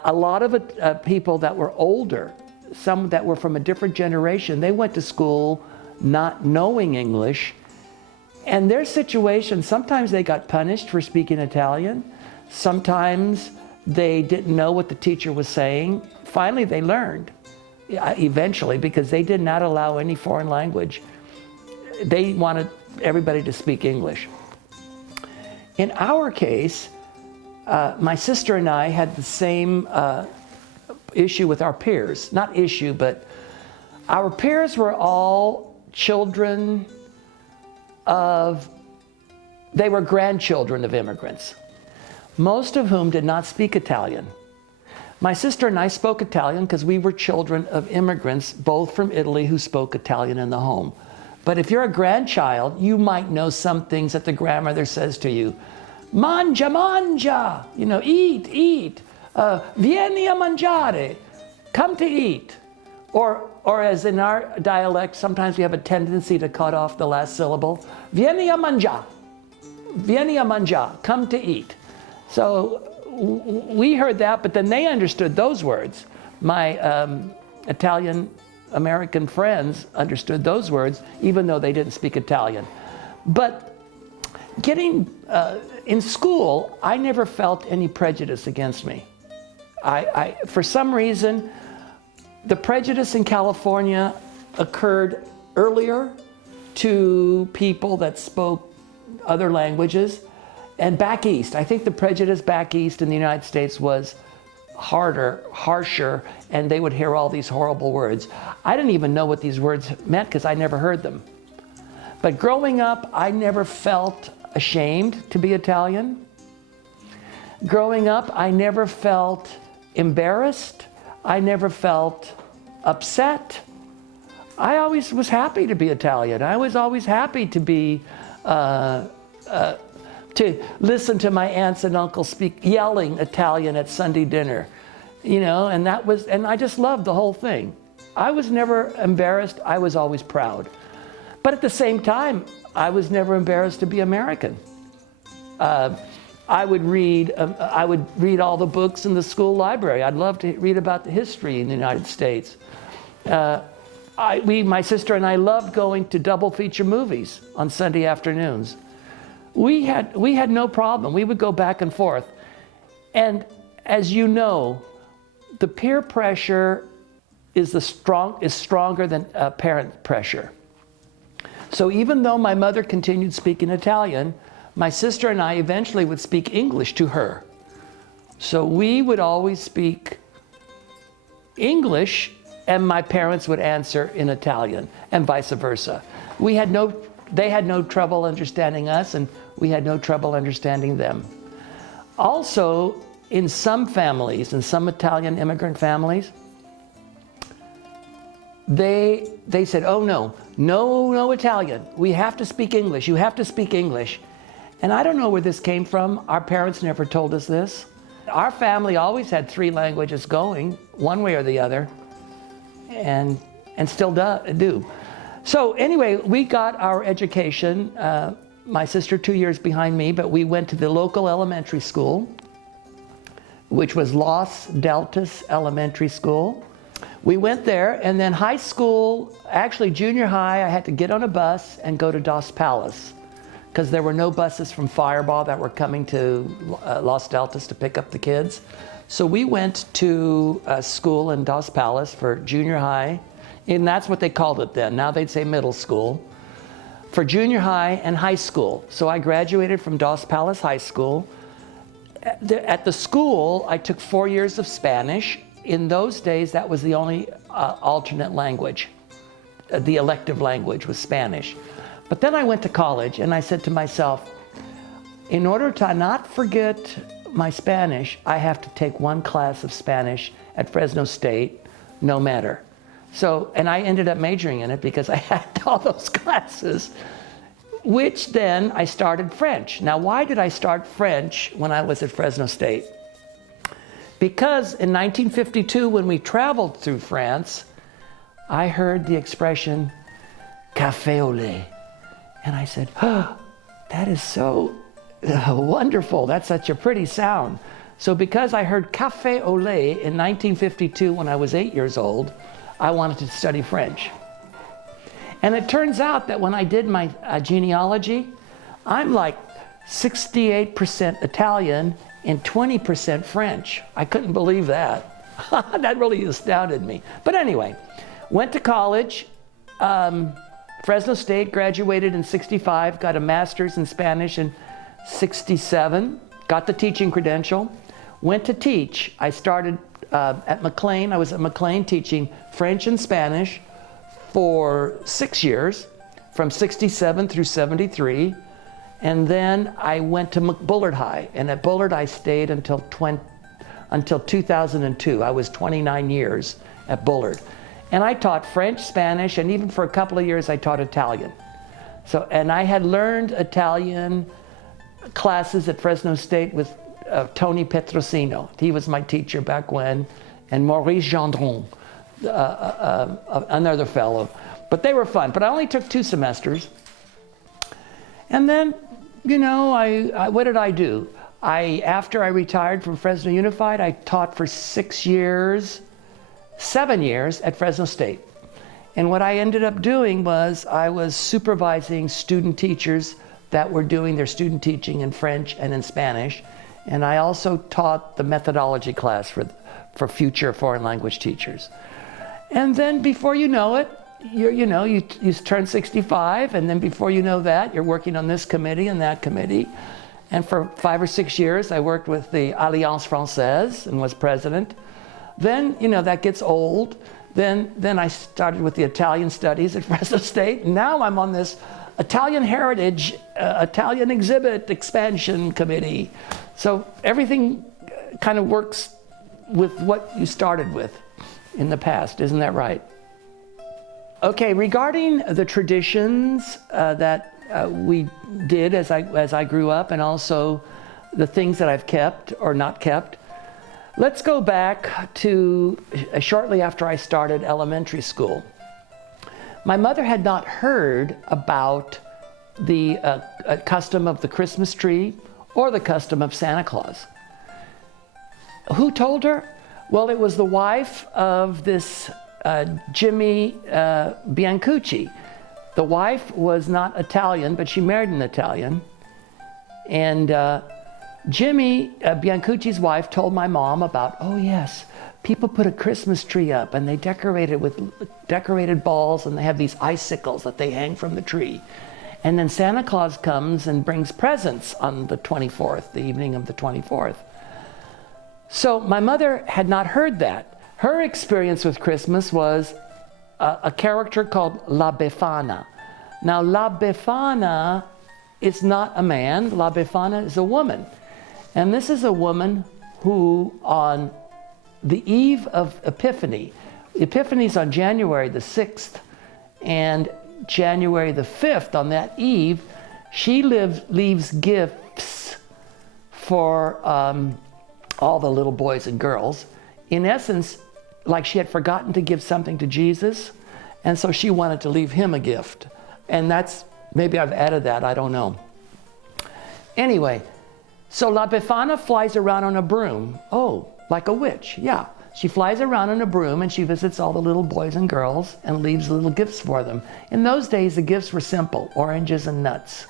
A lot of people that were older, some that were from a different generation, they went to school not knowing English. And their situation, sometimes they got punished for speaking Italian. Sometimes they didn't know what the teacher was saying. Finally, they learned, eventually, because they did not allow any foreign language. They wanted everybody to speak English. In our case, my sister and I had the same issue with our peers. Not issue, but our peers were all children of, they were grandchildren of immigrants, most of whom did not speak Italian. My sister and I spoke Italian because we were children of immigrants, both from Italy, who spoke Italian in the home. But if you're a grandchild, you might know some things that the grandmother says to you. Mangia, mangia, you know, eat, eat. Vieni a mangiare, come to eat. Or as in our dialect, sometimes we have a tendency to cut off the last syllable. Vieni a mangiare, vieni a mangiare, come to eat. So we heard that, but then they understood those words. My Italian American friends understood those words, even though they didn't speak Italian. But getting in school, I never felt any prejudice against me. For some reason, the prejudice in California occurred earlier to people that spoke other languages. And back east, I think the prejudice back east in the United States was harder, harsher, and they would hear all these horrible words. I didn't even know what these words meant because I never heard them. But growing up, I never felt ashamed to be Italian. Growing up, I never felt embarrassed. I never felt upset. I always was happy to be Italian. I was always happy to be, to listen to my aunts and uncles speak, yelling Italian at Sunday dinner, you know, and I just loved the whole thing. I was never embarrassed. I was always proud. But at the same time, I was never embarrassed to be American. I would read all the books in the school library. I'd love to read about the history in the United States. My sister and I loved going to double feature movies on Sunday afternoons. We had no problem. We would go back and forth. And as you know, the peer pressure is stronger than parent pressure. So even though my mother continued speaking Italian, my sister and I eventually would speak English to her. So we would always speak English and my parents would answer in Italian and vice versa. They had no trouble understanding us and we had no trouble understanding them. Also, in some families, in some Italian immigrant families, they said, oh no Italian. We have to speak English. You have to speak English. And I don't know where this came from. Our parents never told us this. Our family always had 3 languages going, one way or the other, and still do. So anyway, we got our education. My sister 2 years behind me, but we went to the local elementary school, which was Los Deltas Elementary School. We went there, and then high school, actually junior high, I had to get on a bus and go to Dos Palace because there were no buses from Fireball that were coming to Los Deltas to pick up the kids. So we went to a school in Dos Palace for junior high, and that's what they called it then. Now they'd say middle school. For junior high and high school. So I graduated from Dos Palace High School. At the school, I took 4 years of Spanish. In those days, that was the only alternate language. The elective language was Spanish. But then I went to college and I said to myself, in order to not forget my Spanish, I have to take 1 class of Spanish at Fresno State, no matter. So, and I ended up majoring in it because I had all those classes, which then I started French. Now, why did I start French when I was at Fresno State? Because in 1952, when we traveled through France, I heard the expression, café au lait. And I said, oh, that is so wonderful. That's such a pretty sound. So because I heard café au lait in 1952 when I was 8 years old, I wanted to study French. And it turns out that when I did my genealogy, I'm like 68% Italian and 20% French. I couldn't believe that. That really astounded me. But anyway, went to college, Fresno State, graduated in 65, got a master's in Spanish in 67, got the teaching credential, went to teach. I started at McLean. I was at McLean teaching French and Spanish for 6 years, from 67 through 73. And then I went to Bullard High, and at Bullard I stayed until 2002. I was 29 years at Bullard. And I taught French, Spanish, and even for a couple of years I taught Italian. So, and I had learned Italian classes at Fresno State with Tony Petrosino. He was my teacher back when, and Maurice Gendron, another fellow. But they were fun. But I only took 2 semesters. And then, you know, what did I do? After I retired from Fresno Unified, I taught for 7 years at Fresno State. And what I ended up doing was I was supervising student teachers that were doing their student teaching in French and in Spanish. And I also taught the methodology class for future foreign language teachers. And then before you know it, you turn 65, and then before you know that, you're working on this committee and that committee. And for 5 or 6 years, I worked with the Alliance Française and was president. Then, that gets old. Then I started with the Italian studies at Fresno State. And now I'm on this Italian Heritage, Italian Exhibit Expansion Committee. So everything kind of works with what you started with in the past. Isn't that right? Okay, regarding the traditions that we did as I grew up, and also the things that I've kept or not kept, let's go back to shortly after I started elementary school. My mother had not heard about the custom of the Christmas tree or the custom of Santa Claus. Who told her? Well, it was the wife of this Jimmy Biancucci. The wife was not Italian, but she married an Italian. And Jimmy Biancucci's wife told my mom about, oh yes, people put a Christmas tree up and they decorate it with decorated balls, and they have these icicles that they hang from the tree. And then Santa Claus comes and brings presents on the 24th, the evening of the 24th. So my mother had not heard that. Her experience with Christmas was a character called La Befana. Now, La Befana is not a man. La Befana is a woman. And this is a woman who, on the eve of Epiphany, Epiphany's on January the 6th, and January the 5th, on that eve, she leaves gifts for all the little boys and girls. In essence, like she had forgotten to give something to Jesus, and so she wanted to leave him a gift. And that's, maybe I've added that, I don't know. Anyway, so La Befana flies around on a broom. Oh, like a witch, yeah. She flies around on a broom and she visits all the little boys and girls and leaves little gifts for them. In those days, the gifts were simple, oranges and nuts,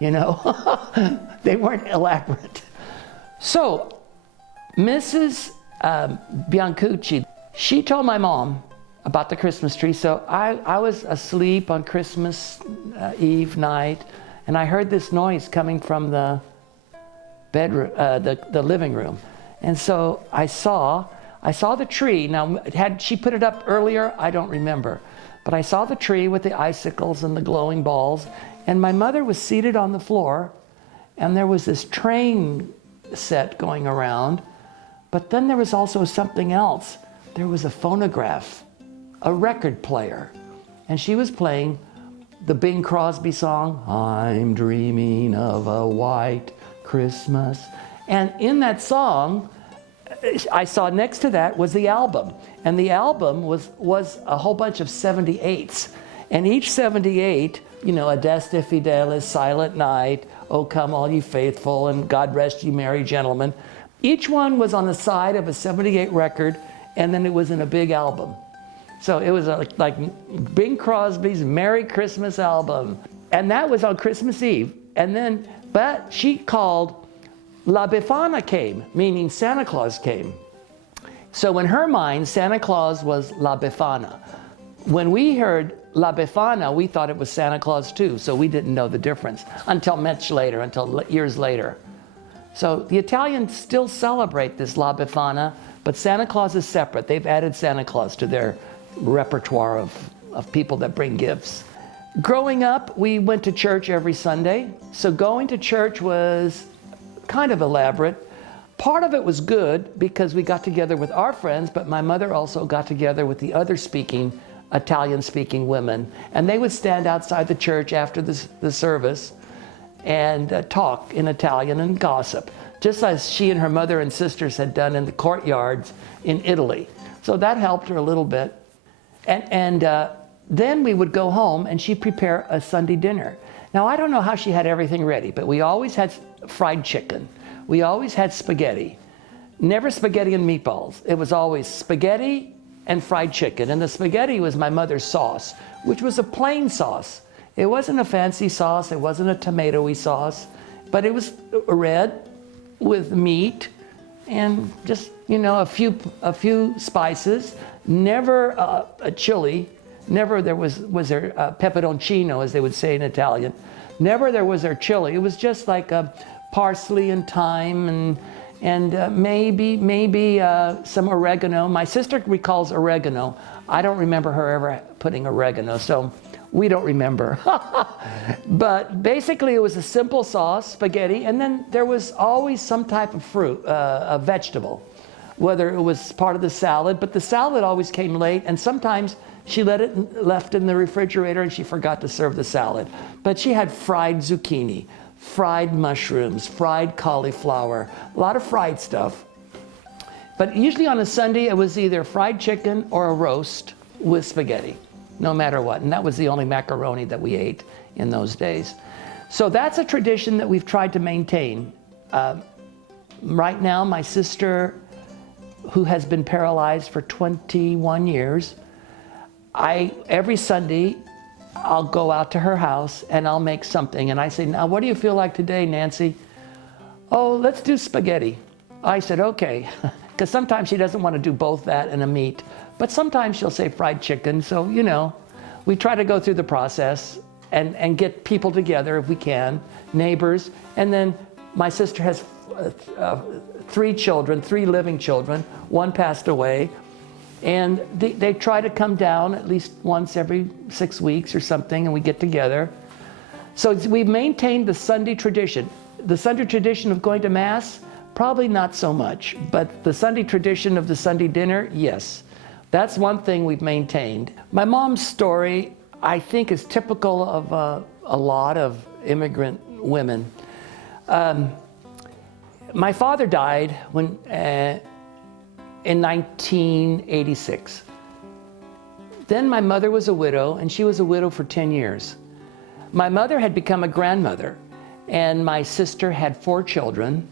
They weren't elaborate. So, Mrs. Biancucci, she told my mom about the Christmas tree. So I was asleep on Christmas Eve night, and I heard this noise coming from the bedroom, the living room. And so I saw the tree. Now, had she put it up earlier? I don't remember. But I saw the tree with the icicles and the glowing balls, and my mother was seated on the floor, and there was this train set going around. But then there was also something else. There was a phonograph, a record player, and she was playing the Bing Crosby song, I'm dreaming of a white Christmas. And in that song, I saw next to that was the album. And the album was a whole bunch of 78s. And each 78, Adeste Fidelis, Silent Night, O Come All You Faithful, and God Rest You Merry Gentlemen. Each one was on the side of a 78 record, and then it was in a big album. So it was like Bing Crosby's Merry Christmas album. And that was on Christmas Eve. But she called, La Befana came, meaning Santa Claus came. So in her mind, Santa Claus was La Befana. When we heard La Befana, we thought it was Santa Claus too, so we didn't know the difference until much later, until years later. So the Italians still celebrate this La Befana, but Santa Claus is separate. They've added Santa Claus to their repertoire of people that bring gifts. Growing up, we went to church every Sunday. So going to church was kind of elaborate. Part of it was good because we got together with our friends, but my mother also got together with the other Italian-speaking women. And they would stand outside the church after the service and talk in Italian and gossip, just as she and her mother and sisters had done in the courtyards in Italy. So that helped her a little bit. And then we would go home and she'd prepare a Sunday dinner. Now, I don't know how she had everything ready, but we always had fried chicken. We always had spaghetti. Never spaghetti and meatballs. It was always spaghetti and fried chicken. And the spaghetti was my mother's sauce, which was a plain sauce. It wasn't a fancy sauce. It wasn't a tomatoey sauce, but it was red with meat and just, a few spices, never a chili, Never there was there peperoncino, as they would say in Italian. Never there was there chili. It was just like parsley and thyme and maybe some oregano. My sister recalls oregano. I don't remember her ever putting oregano, so we don't remember. But basically it was a simple sauce, spaghetti, and then there was always some type of fruit, a vegetable, whether it was part of the salad, but the salad always came late, and sometimes she left in the refrigerator and she forgot to serve the salad. But she had fried zucchini, fried mushrooms, fried cauliflower, a lot of fried stuff. But usually on a Sunday, it was either fried chicken or a roast with spaghetti, no matter what. And that was the only macaroni that we ate in those days. So that's a tradition that we've tried to maintain. Right now, my sister, who has been paralyzed for 21 years, every Sunday, I'll go out to her house and I'll make something. And I say, now, what do you feel like today, Nancy? Oh, let's do spaghetti. I said, okay. Because sometimes she doesn't want to do both that and a meat. But sometimes she'll say fried chicken. So, you know, we try to go through the process and get people together if we can, neighbors. And then my sister has 3 children, 3 living children. 1 passed away. And they try to come down at least once every 6 weeks or something, and we get together. So we've maintained the Sunday tradition. The Sunday tradition of going to Mass, probably not so much, but the Sunday tradition of the Sunday dinner, yes. That's one thing we've maintained. My mom's story, I think, is typical of a lot of immigrant women. My father died in 1986. Then my mother was a widow, and she was a widow for 10 years. My mother had become a grandmother, and my sister had 4 children,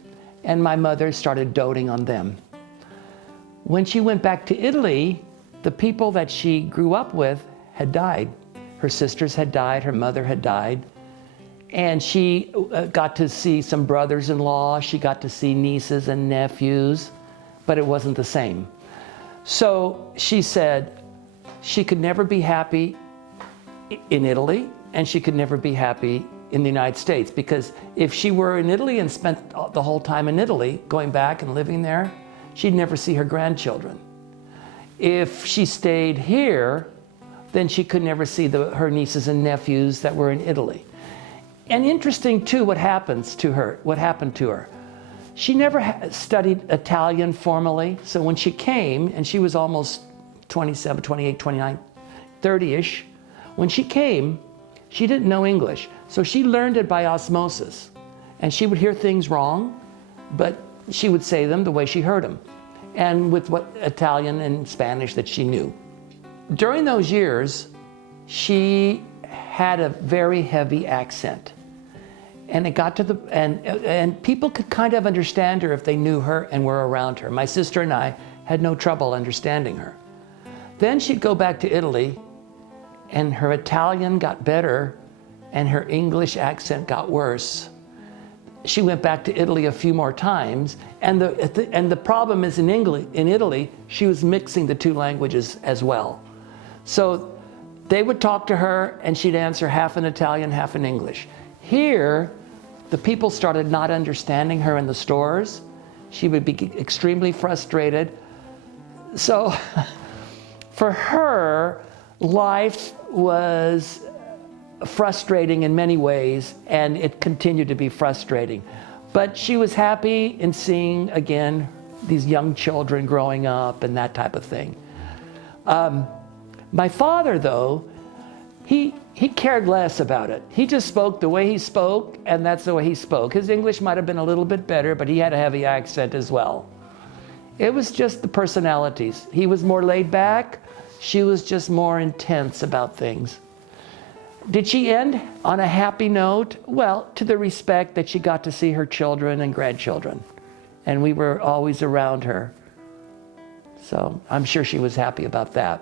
and my mother started doting on them. When she went back to Italy, the people that she grew up with had died. Her sisters had died, her mother had died, and she got to see some brothers-in-law, she got to see nieces and nephews, but it wasn't the same. So she said she could never be happy in Italy, and she could never be happy in the United States, because if she were in Italy and spent the whole time in Italy, going back and living there, she'd never see her grandchildren. If she stayed here, then she could never see her nieces and nephews that were in Italy. And interesting too, what happened to her. She never studied Italian formally, so when she came, and she was almost 27, 28, 29, 30-ish, when she came, she didn't know English, so she learned it by osmosis. And she would hear things wrong, but she would say them the way she heard them, and with what Italian and Spanish that she knew. During those years, she had a very heavy accent. And it got to and people could kind of understand her if they knew her and were around her. My sister and I had no trouble understanding her. Then she'd go back to Italy, and her Italian got better, and her English accent got worse. She went back to Italy a few more times, and the problem is in Italy, she was mixing the 2 languages as well. So they would talk to her, and she'd answer half in Italian, half in English. Here, the people started not understanding her in the stores. She would be extremely frustrated. So for her, life was frustrating in many ways, and it continued to be frustrating. But she was happy in seeing, again, these young children growing up and that type of thing. My father, though, he cared less about it. He just spoke the way he spoke, and that's the way he spoke. His English might have been a little bit better, but he had a heavy accent as well. It was just the personalities. He was more laid back. She was just more intense about things. Did she end on a happy note? Well, to the respect that she got to see her children and grandchildren, and we were always around her. So I'm sure she was happy about that.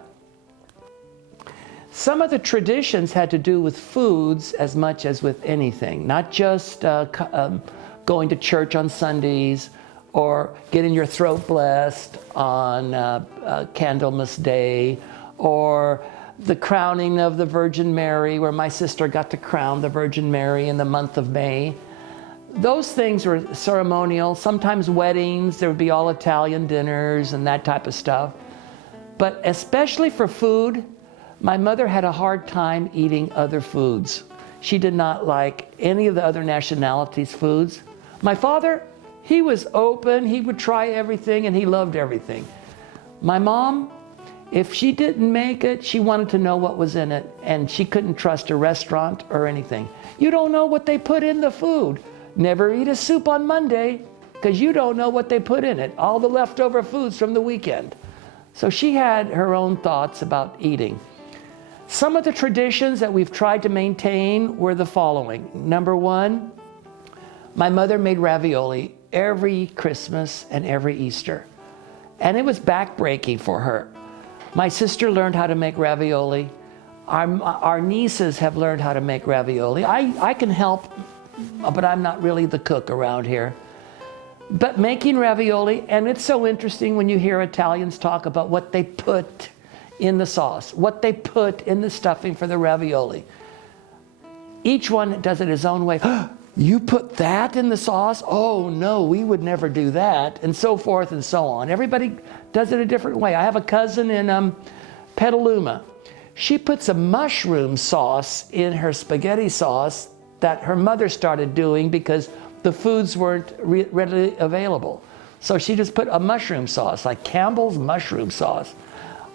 Some of the traditions had to do with foods as much as with anything, not just going to church on Sundays or getting your throat blessed on Candlemas Day, or the crowning of the Virgin Mary, where my sister got to crown the Virgin Mary in the month of May. Those things were ceremonial. Sometimes weddings, there would be all Italian dinners and that type of stuff. But especially for food, my mother had a hard time eating other foods. She did not like any of the other nationalities' foods. My father, he was open, he would try everything, and he loved everything. My mom, if she didn't make it, she wanted to know what was in it, and she couldn't trust a restaurant or anything. You don't know what they put in the food. Never eat a soup on Monday, because you don't know what they put in it, all the leftover foods from the weekend. So she had her own thoughts about eating. Some of the traditions that we've tried to maintain were the following. Number one, my mother made ravioli every Christmas and every Easter. And it was backbreaking for her. My sister learned how to make ravioli. Our nieces have learned how to make ravioli. I can help, but I'm not really the cook around here. But making ravioli, and it's so interesting when you hear Italians talk about what they put in the sauce, what they put in the stuffing for the ravioli. Each one does it his own way. You put that in the sauce? Oh no, we would never do that, and so forth and so on. Everybody does it a different way. I have a cousin in Petaluma. She puts a mushroom sauce in her spaghetti sauce that her mother started doing because the foods weren't readily available. So she just put a mushroom sauce, like Campbell's mushroom sauce.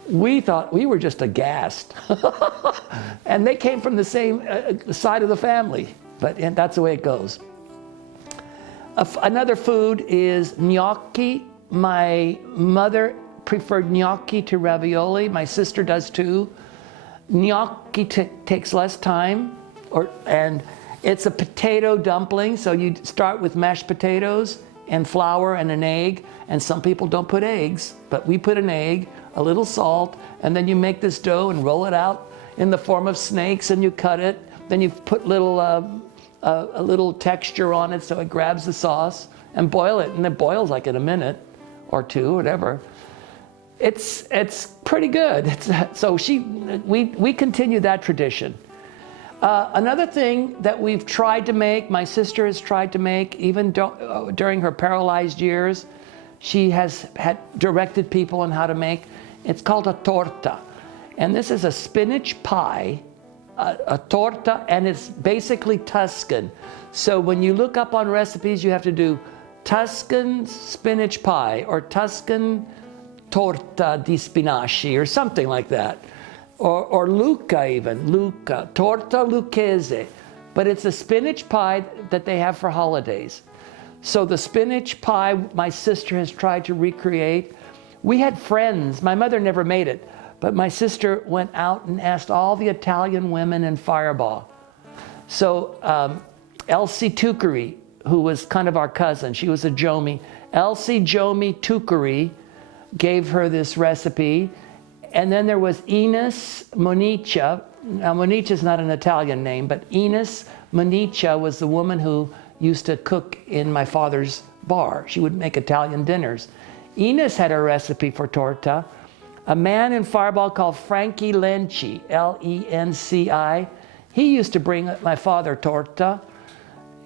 We thought, we were just aghast. And they came from the same side of the family, but that's the way it goes. Another food is gnocchi. My mother preferred gnocchi to ravioli. My sister does too. Gnocchi takes less time, and it's a potato dumpling. So you start with mashed potatoes and flour and an egg. And some people don't put eggs, but we put an egg, a little salt, and then you make this dough and roll it out in the form of snakes, and you cut it. Then you put a little texture on it so it grabs the sauce, and boil it. And it boils like in a minute or two, whatever. It's pretty good. So we continue that tradition. Another thing that we've tried to make, my sister has tried to make, even during her paralyzed years, she has had directed people on how to make. It's called a torta. And this is a spinach pie, a torta, and it's basically Tuscan. So when you look up on recipes, you have to do Tuscan spinach pie or Tuscan torta di spinaci or something like that. Or Lucca even, Lucca, torta lucchese. But it's a spinach pie that they have for holidays. So the spinach pie my sister has tried to recreate. We had friends, my mother never made it, but my sister went out and asked all the Italian women in Fireball. So Elsie Tucari, who was kind of our cousin, she was a Jomi. Elsie Jomi Tucari gave her this recipe. And then there was Ines Moniccia. Now Moniccia is not an Italian name, but Ines Moniccia was the woman who used to cook in my father's bar. She would make Italian dinners. Ines had a recipe for torta. A man in Fireball called Frankie Lenci, Lenci, he used to bring my father torta.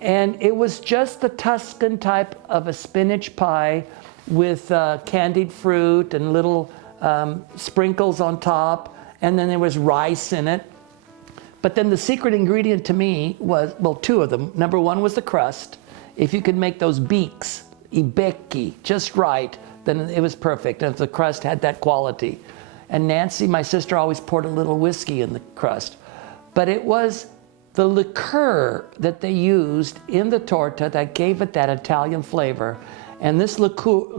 And it was just the Tuscan type of a spinach pie with candied fruit and little sprinkles on top, and then there was rice in it. But then the secret ingredient to me was, well, two of them. Number one was the crust. If you could make those beaks, I becchi, just right, then it was perfect. And if the crust had that quality. And Nancy, my sister, always poured a little whiskey in the crust. But it was the liqueur that they used in the torta that gave it that Italian flavor. And this liqueur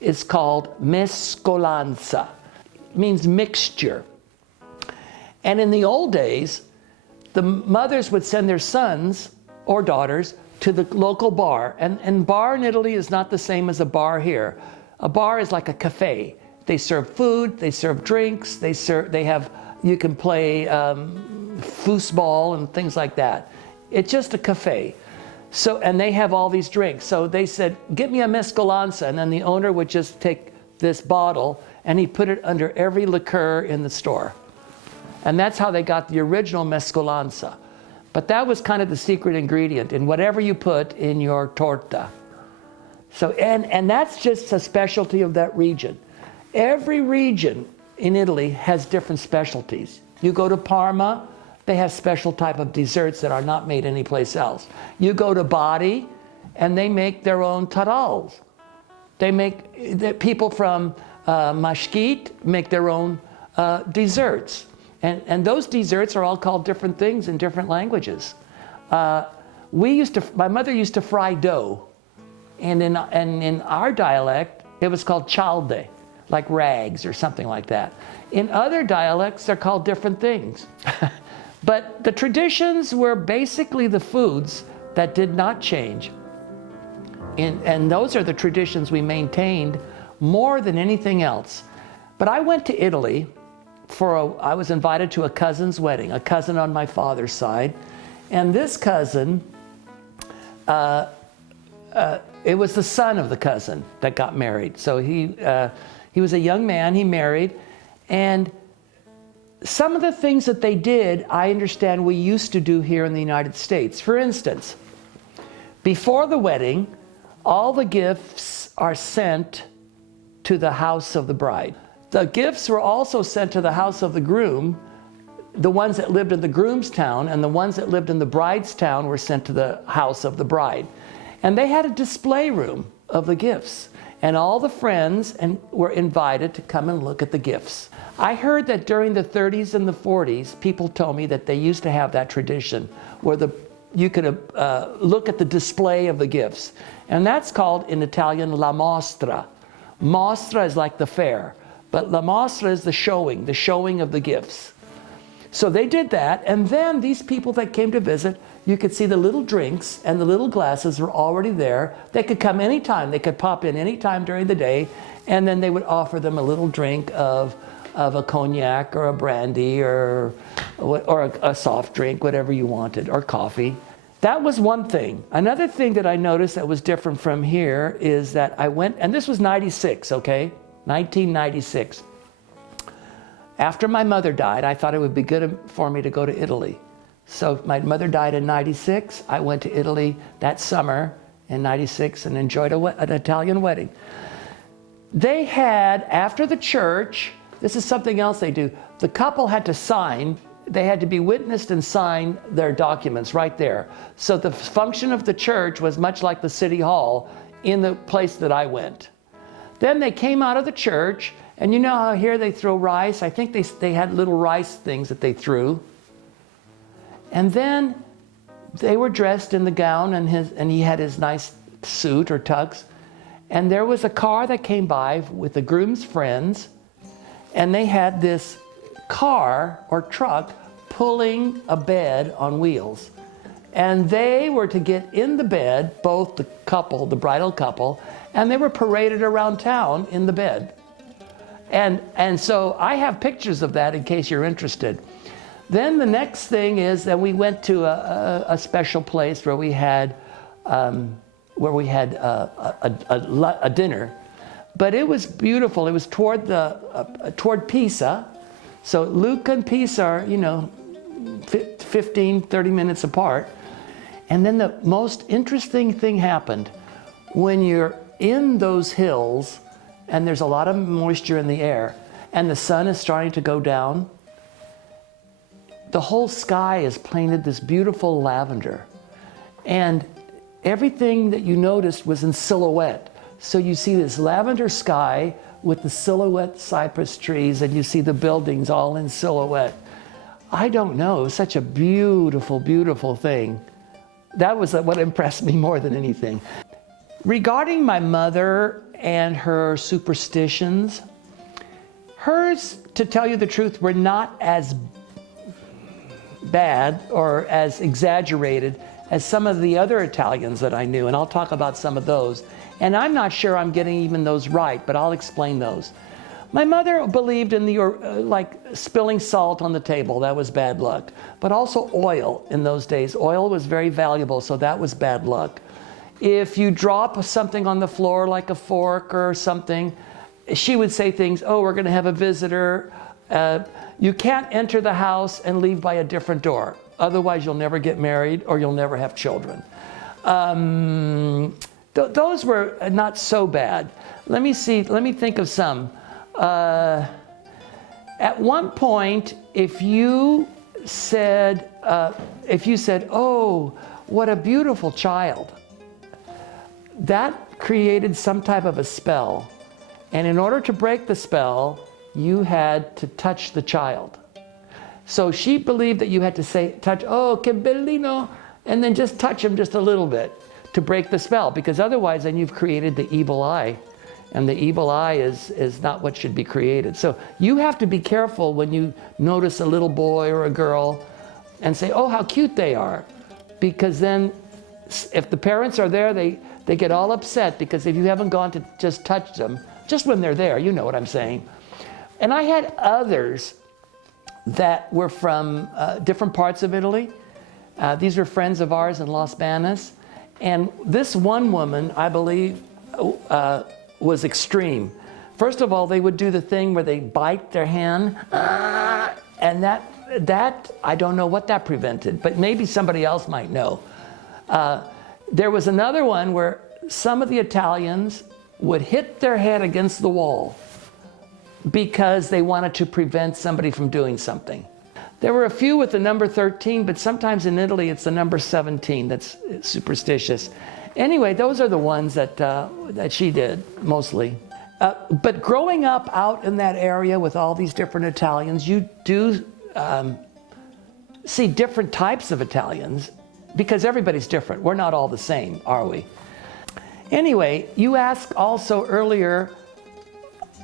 is called mescolanza. It means mixture. And in the old days, the mothers would send their sons or daughters to the local bar. And bar in Italy is not the same as a bar here. A bar is like a cafe. They serve food, they serve drinks, you can play foosball and things like that. It's just a cafe. So, and they have all these drinks. So they said, get me a mescolanza. And then the owner would just take this bottle and he put it under every liqueur in the store. And that's how they got the original mezcolanza. But that was kind of the secret ingredient in whatever you put in your torta. So, and that's just a specialty of that region. Every region in Italy has different specialties. You go to Parma, they have special type of desserts that are not made anyplace else. You go to Bari, and they make their own tarals. They make, the people from Mashkit make their own desserts. And those desserts are all called different things in different languages. My mother used to fry dough. And in our dialect, it was called chalde, like rags or something like that. In other dialects, they're called different things. But the traditions were basically the foods that did not change. And those are the traditions we maintained more than anything else. But I went to Italy I was invited to a cousin's wedding, a cousin on my father's side. And this cousin, it was the son of the cousin that got married. So he was a young man, he married. And some of the things that they did, I understand we used to do here in the United States. For instance, before the wedding, all the gifts are sent to the house of the bride. The gifts were also sent to the house of the groom. The ones that lived in the groom's town and the ones that lived in the bride's town were sent to the house of the bride. And they had a display room of the gifts. And all the friends were invited to come and look at the gifts. I heard that during the 30s and the 40s, people told me that they used to have that tradition where you could look at the display of the gifts. And that's called in Italian la mostra. Mostra is like the fair, but la mostra is the showing of the gifts. So they did that, and then these people that came to visit, you could see the little drinks and the little glasses were already there. They could come anytime. They could pop in anytime during the day, and then they would offer them a little drink of a cognac or a brandy or a soft drink, whatever you wanted, or coffee. That was one thing. Another thing that I noticed that was different from here is that I went, and this was 96, okay? 1996. After my mother died, I thought it would be good for me to go to Italy. So my mother died in 96. I went to Italy that summer in 96 and enjoyed an Italian wedding. They had, after the church, this is something else they do, the couple had to sign, they had to be witnessed and sign their documents right there. So the function of the church was much like the city hall in the place that I went. Then they came out of the church, and you know how here they throw rice? I think they had little rice things that they threw. And then they were dressed in the gown, and he had his nice suit or tux. And there was a car that came by with the groom's friends, and they had this car or truck pulling a bed on wheels. And they were to get in the bed, both the couple, the bridal couple, and they were paraded around town in the bed. And so I have pictures of that in case you're interested. Then the next thing is that we went to a special place where we had a dinner. But it was beautiful. It was toward Pisa. So Lucca and Pisa are, 15, 30 minutes apart. And then the most interesting thing happened. When you're in those hills and there's a lot of moisture in the air and the sun is starting to go down, the whole sky is painted this beautiful lavender. And everything that you noticed was in silhouette. So you see this lavender sky with the silhouette cypress trees, and you see the buildings all in silhouette. I don't know, it was such a beautiful, beautiful thing. That was what impressed me more than anything. Regarding my mother and her superstitions, hers, to tell you the truth, were not as bad or as exaggerated as some of the other Italians that I knew, and I'll talk about some of those. And I'm not sure I'm getting even those right, but I'll explain those. My mother believed in like spilling salt on the table, that was bad luck. But also oil in those days. Oil was very valuable, so that was bad luck. If you drop something on the floor like a fork or something, she would say things, oh, we're going to have a visitor. You can't enter the house and leave by a different door. Otherwise, you'll never get married or you'll never have children. Those were not so bad. Let me think of some. At one point, if you said, oh, what a beautiful child, that created some type of a spell. And in order to break the spell, you had to touch the child. So she believed that you had to touch, oh, que bellino, and then just touch him just a little bit to break the spell, because otherwise then you've created the evil eye. And the evil eye is not what should be created. So you have to be careful when you notice a little boy or a girl and say, oh, how cute they are. Because then if the parents are there, they get all upset, because if you haven't gone to just touch them, just when they're there, you know what I'm saying. And I had others that were from different parts of Italy. These were friends of ours in Las Banas. And this one woman, I believe, was extreme. First of all, they would do the thing where they bite their hand, and that I don't know what that prevented, but maybe somebody else might know. There was another one where some of the Italians would hit their head against the wall because they wanted to prevent somebody from doing something. There were a few with the number 13, but sometimes in Italy it's the number 17 that's superstitious. Anyway, those are the ones that she did, mostly. But growing up out in that area with all these different Italians, you do see different types of Italians, because everybody's different. We're not all the same, are we? Anyway, you asked also earlier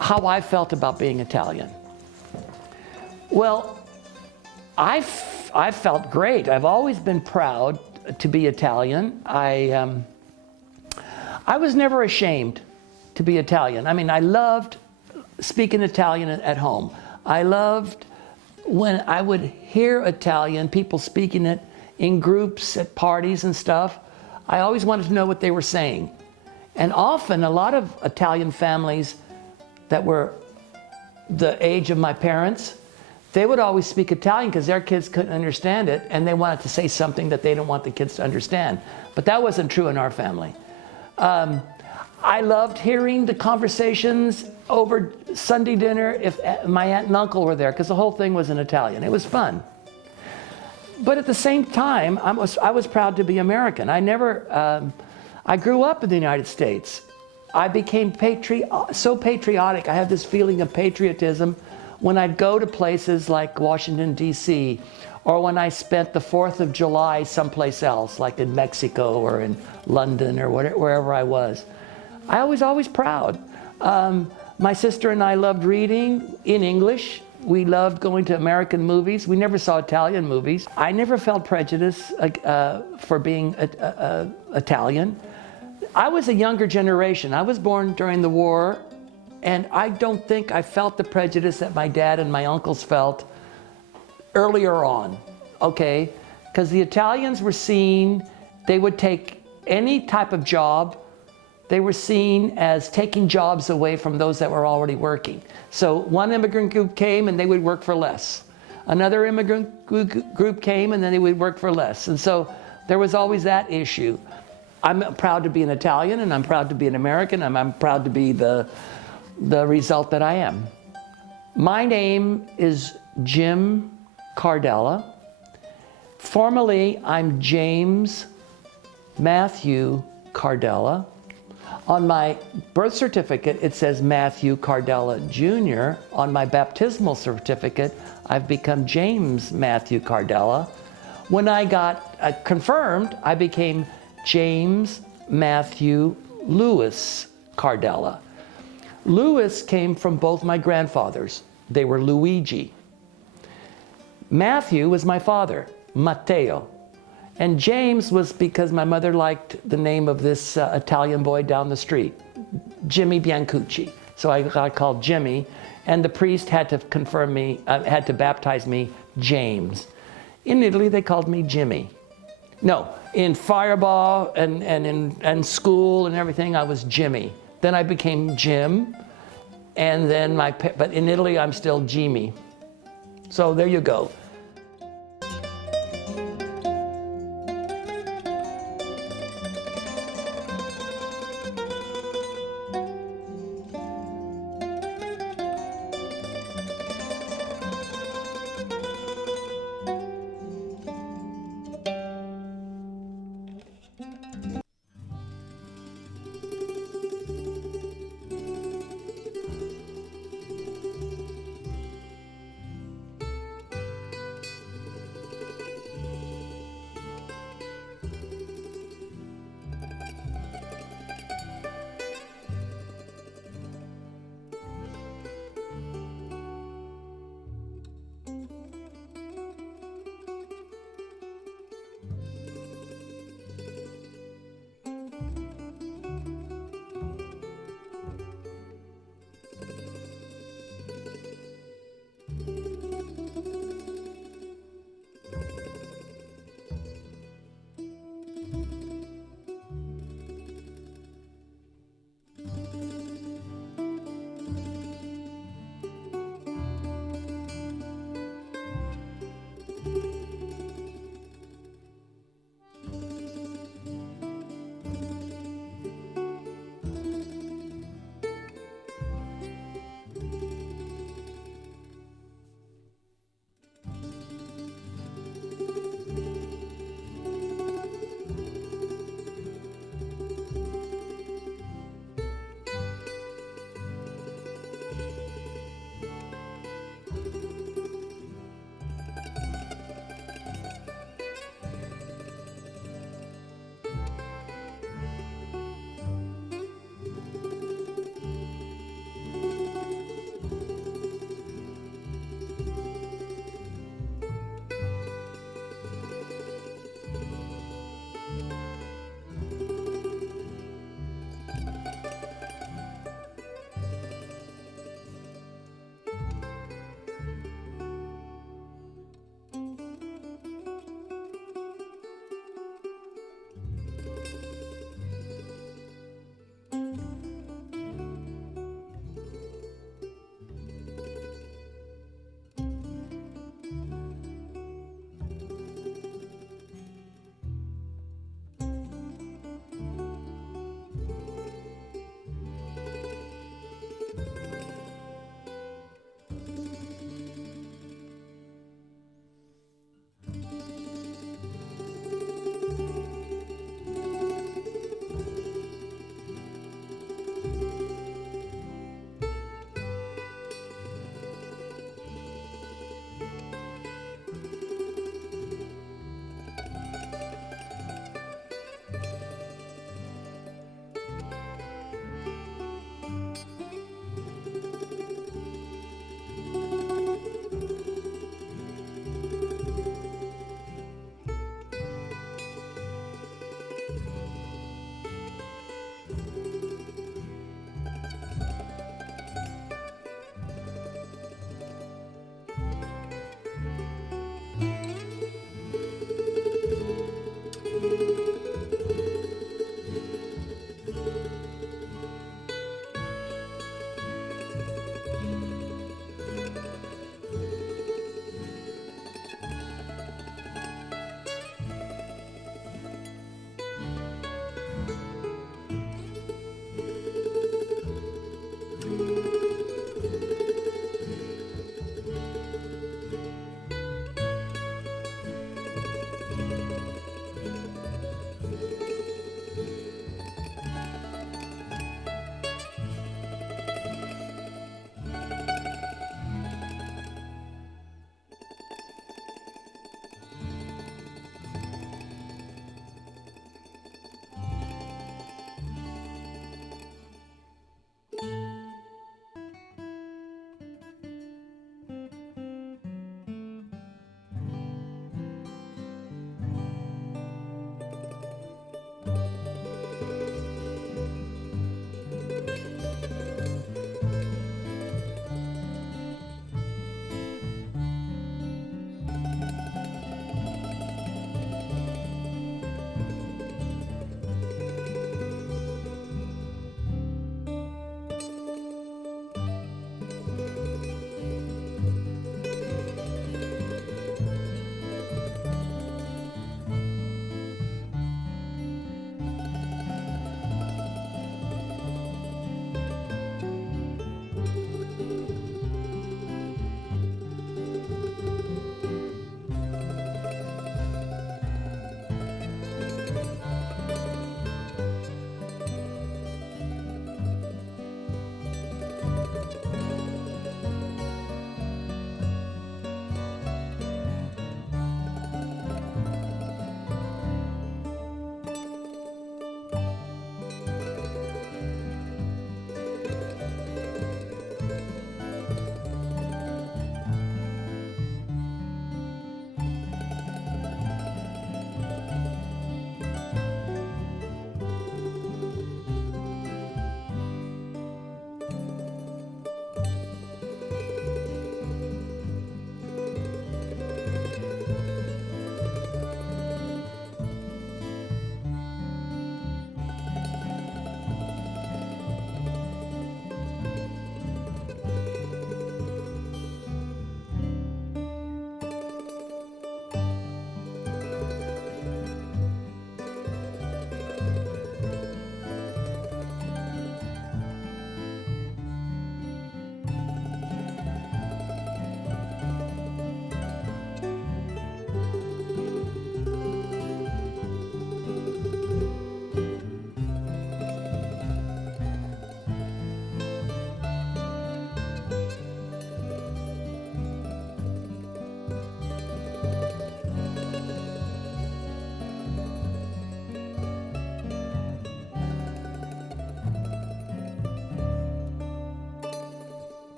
how I felt about being Italian. Well, I felt great. I've always been proud to be Italian. I was never ashamed to be Italian. I mean, I loved speaking Italian at home. I loved when I would hear Italian, people speaking it in groups at parties and stuff. I always wanted to know what they were saying. And often, a lot of Italian families that were the age of my parents, they would always speak Italian because their kids couldn't understand it, and they wanted to say something that they didn't want the kids to understand. But that wasn't true in our family. I loved hearing the conversations over Sunday dinner if my aunt and uncle were there, because the whole thing was in Italian. It was fun. But at the same time, I was proud to be American. I grew up in the United States. I became so patriotic. I have this feeling of patriotism when I'd go to places like Washington, D.C., or when I spent the 4th of July someplace else, like in Mexico or in London or wherever I was. I was always proud. My sister and I loved reading in English. We loved going to American movies. We never saw Italian movies. I never felt prejudice for being Italian. I was a younger generation. I was born during the war, and I don't think I felt the prejudice that my dad and my uncles felt earlier on, okay? Because the Italians were seen, they would take any type of job. They were seen as taking jobs away from those that were already working. So one immigrant group came and they would work for less. Another immigrant group came and then they would work for less. And so there was always that issue. I'm proud to be an Italian, and I'm proud to be an American, and I'm proud to be the result that I am. My name is Jim Cardella. Formally, I'm James Matthew Cardella. On my birth certificate, it says Matthew Cardella Jr. On my baptismal certificate, I've become James Matthew Cardella. When I got confirmed, I became James Matthew Louis Cardella. Louis came from both my grandfathers. They were Luigi. Matthew was my father, Matteo. And James was because my mother liked the name of this Italian boy down the street, Jimmy Biancucci. So I got called Jimmy, and the priest had to confirm me, had to baptize me James. In Italy, they called me Jimmy. No, in Fireball and in school and everything, I was Jimmy. Then I became Jim. And then but in Italy, I'm still Jimmy. So there you go.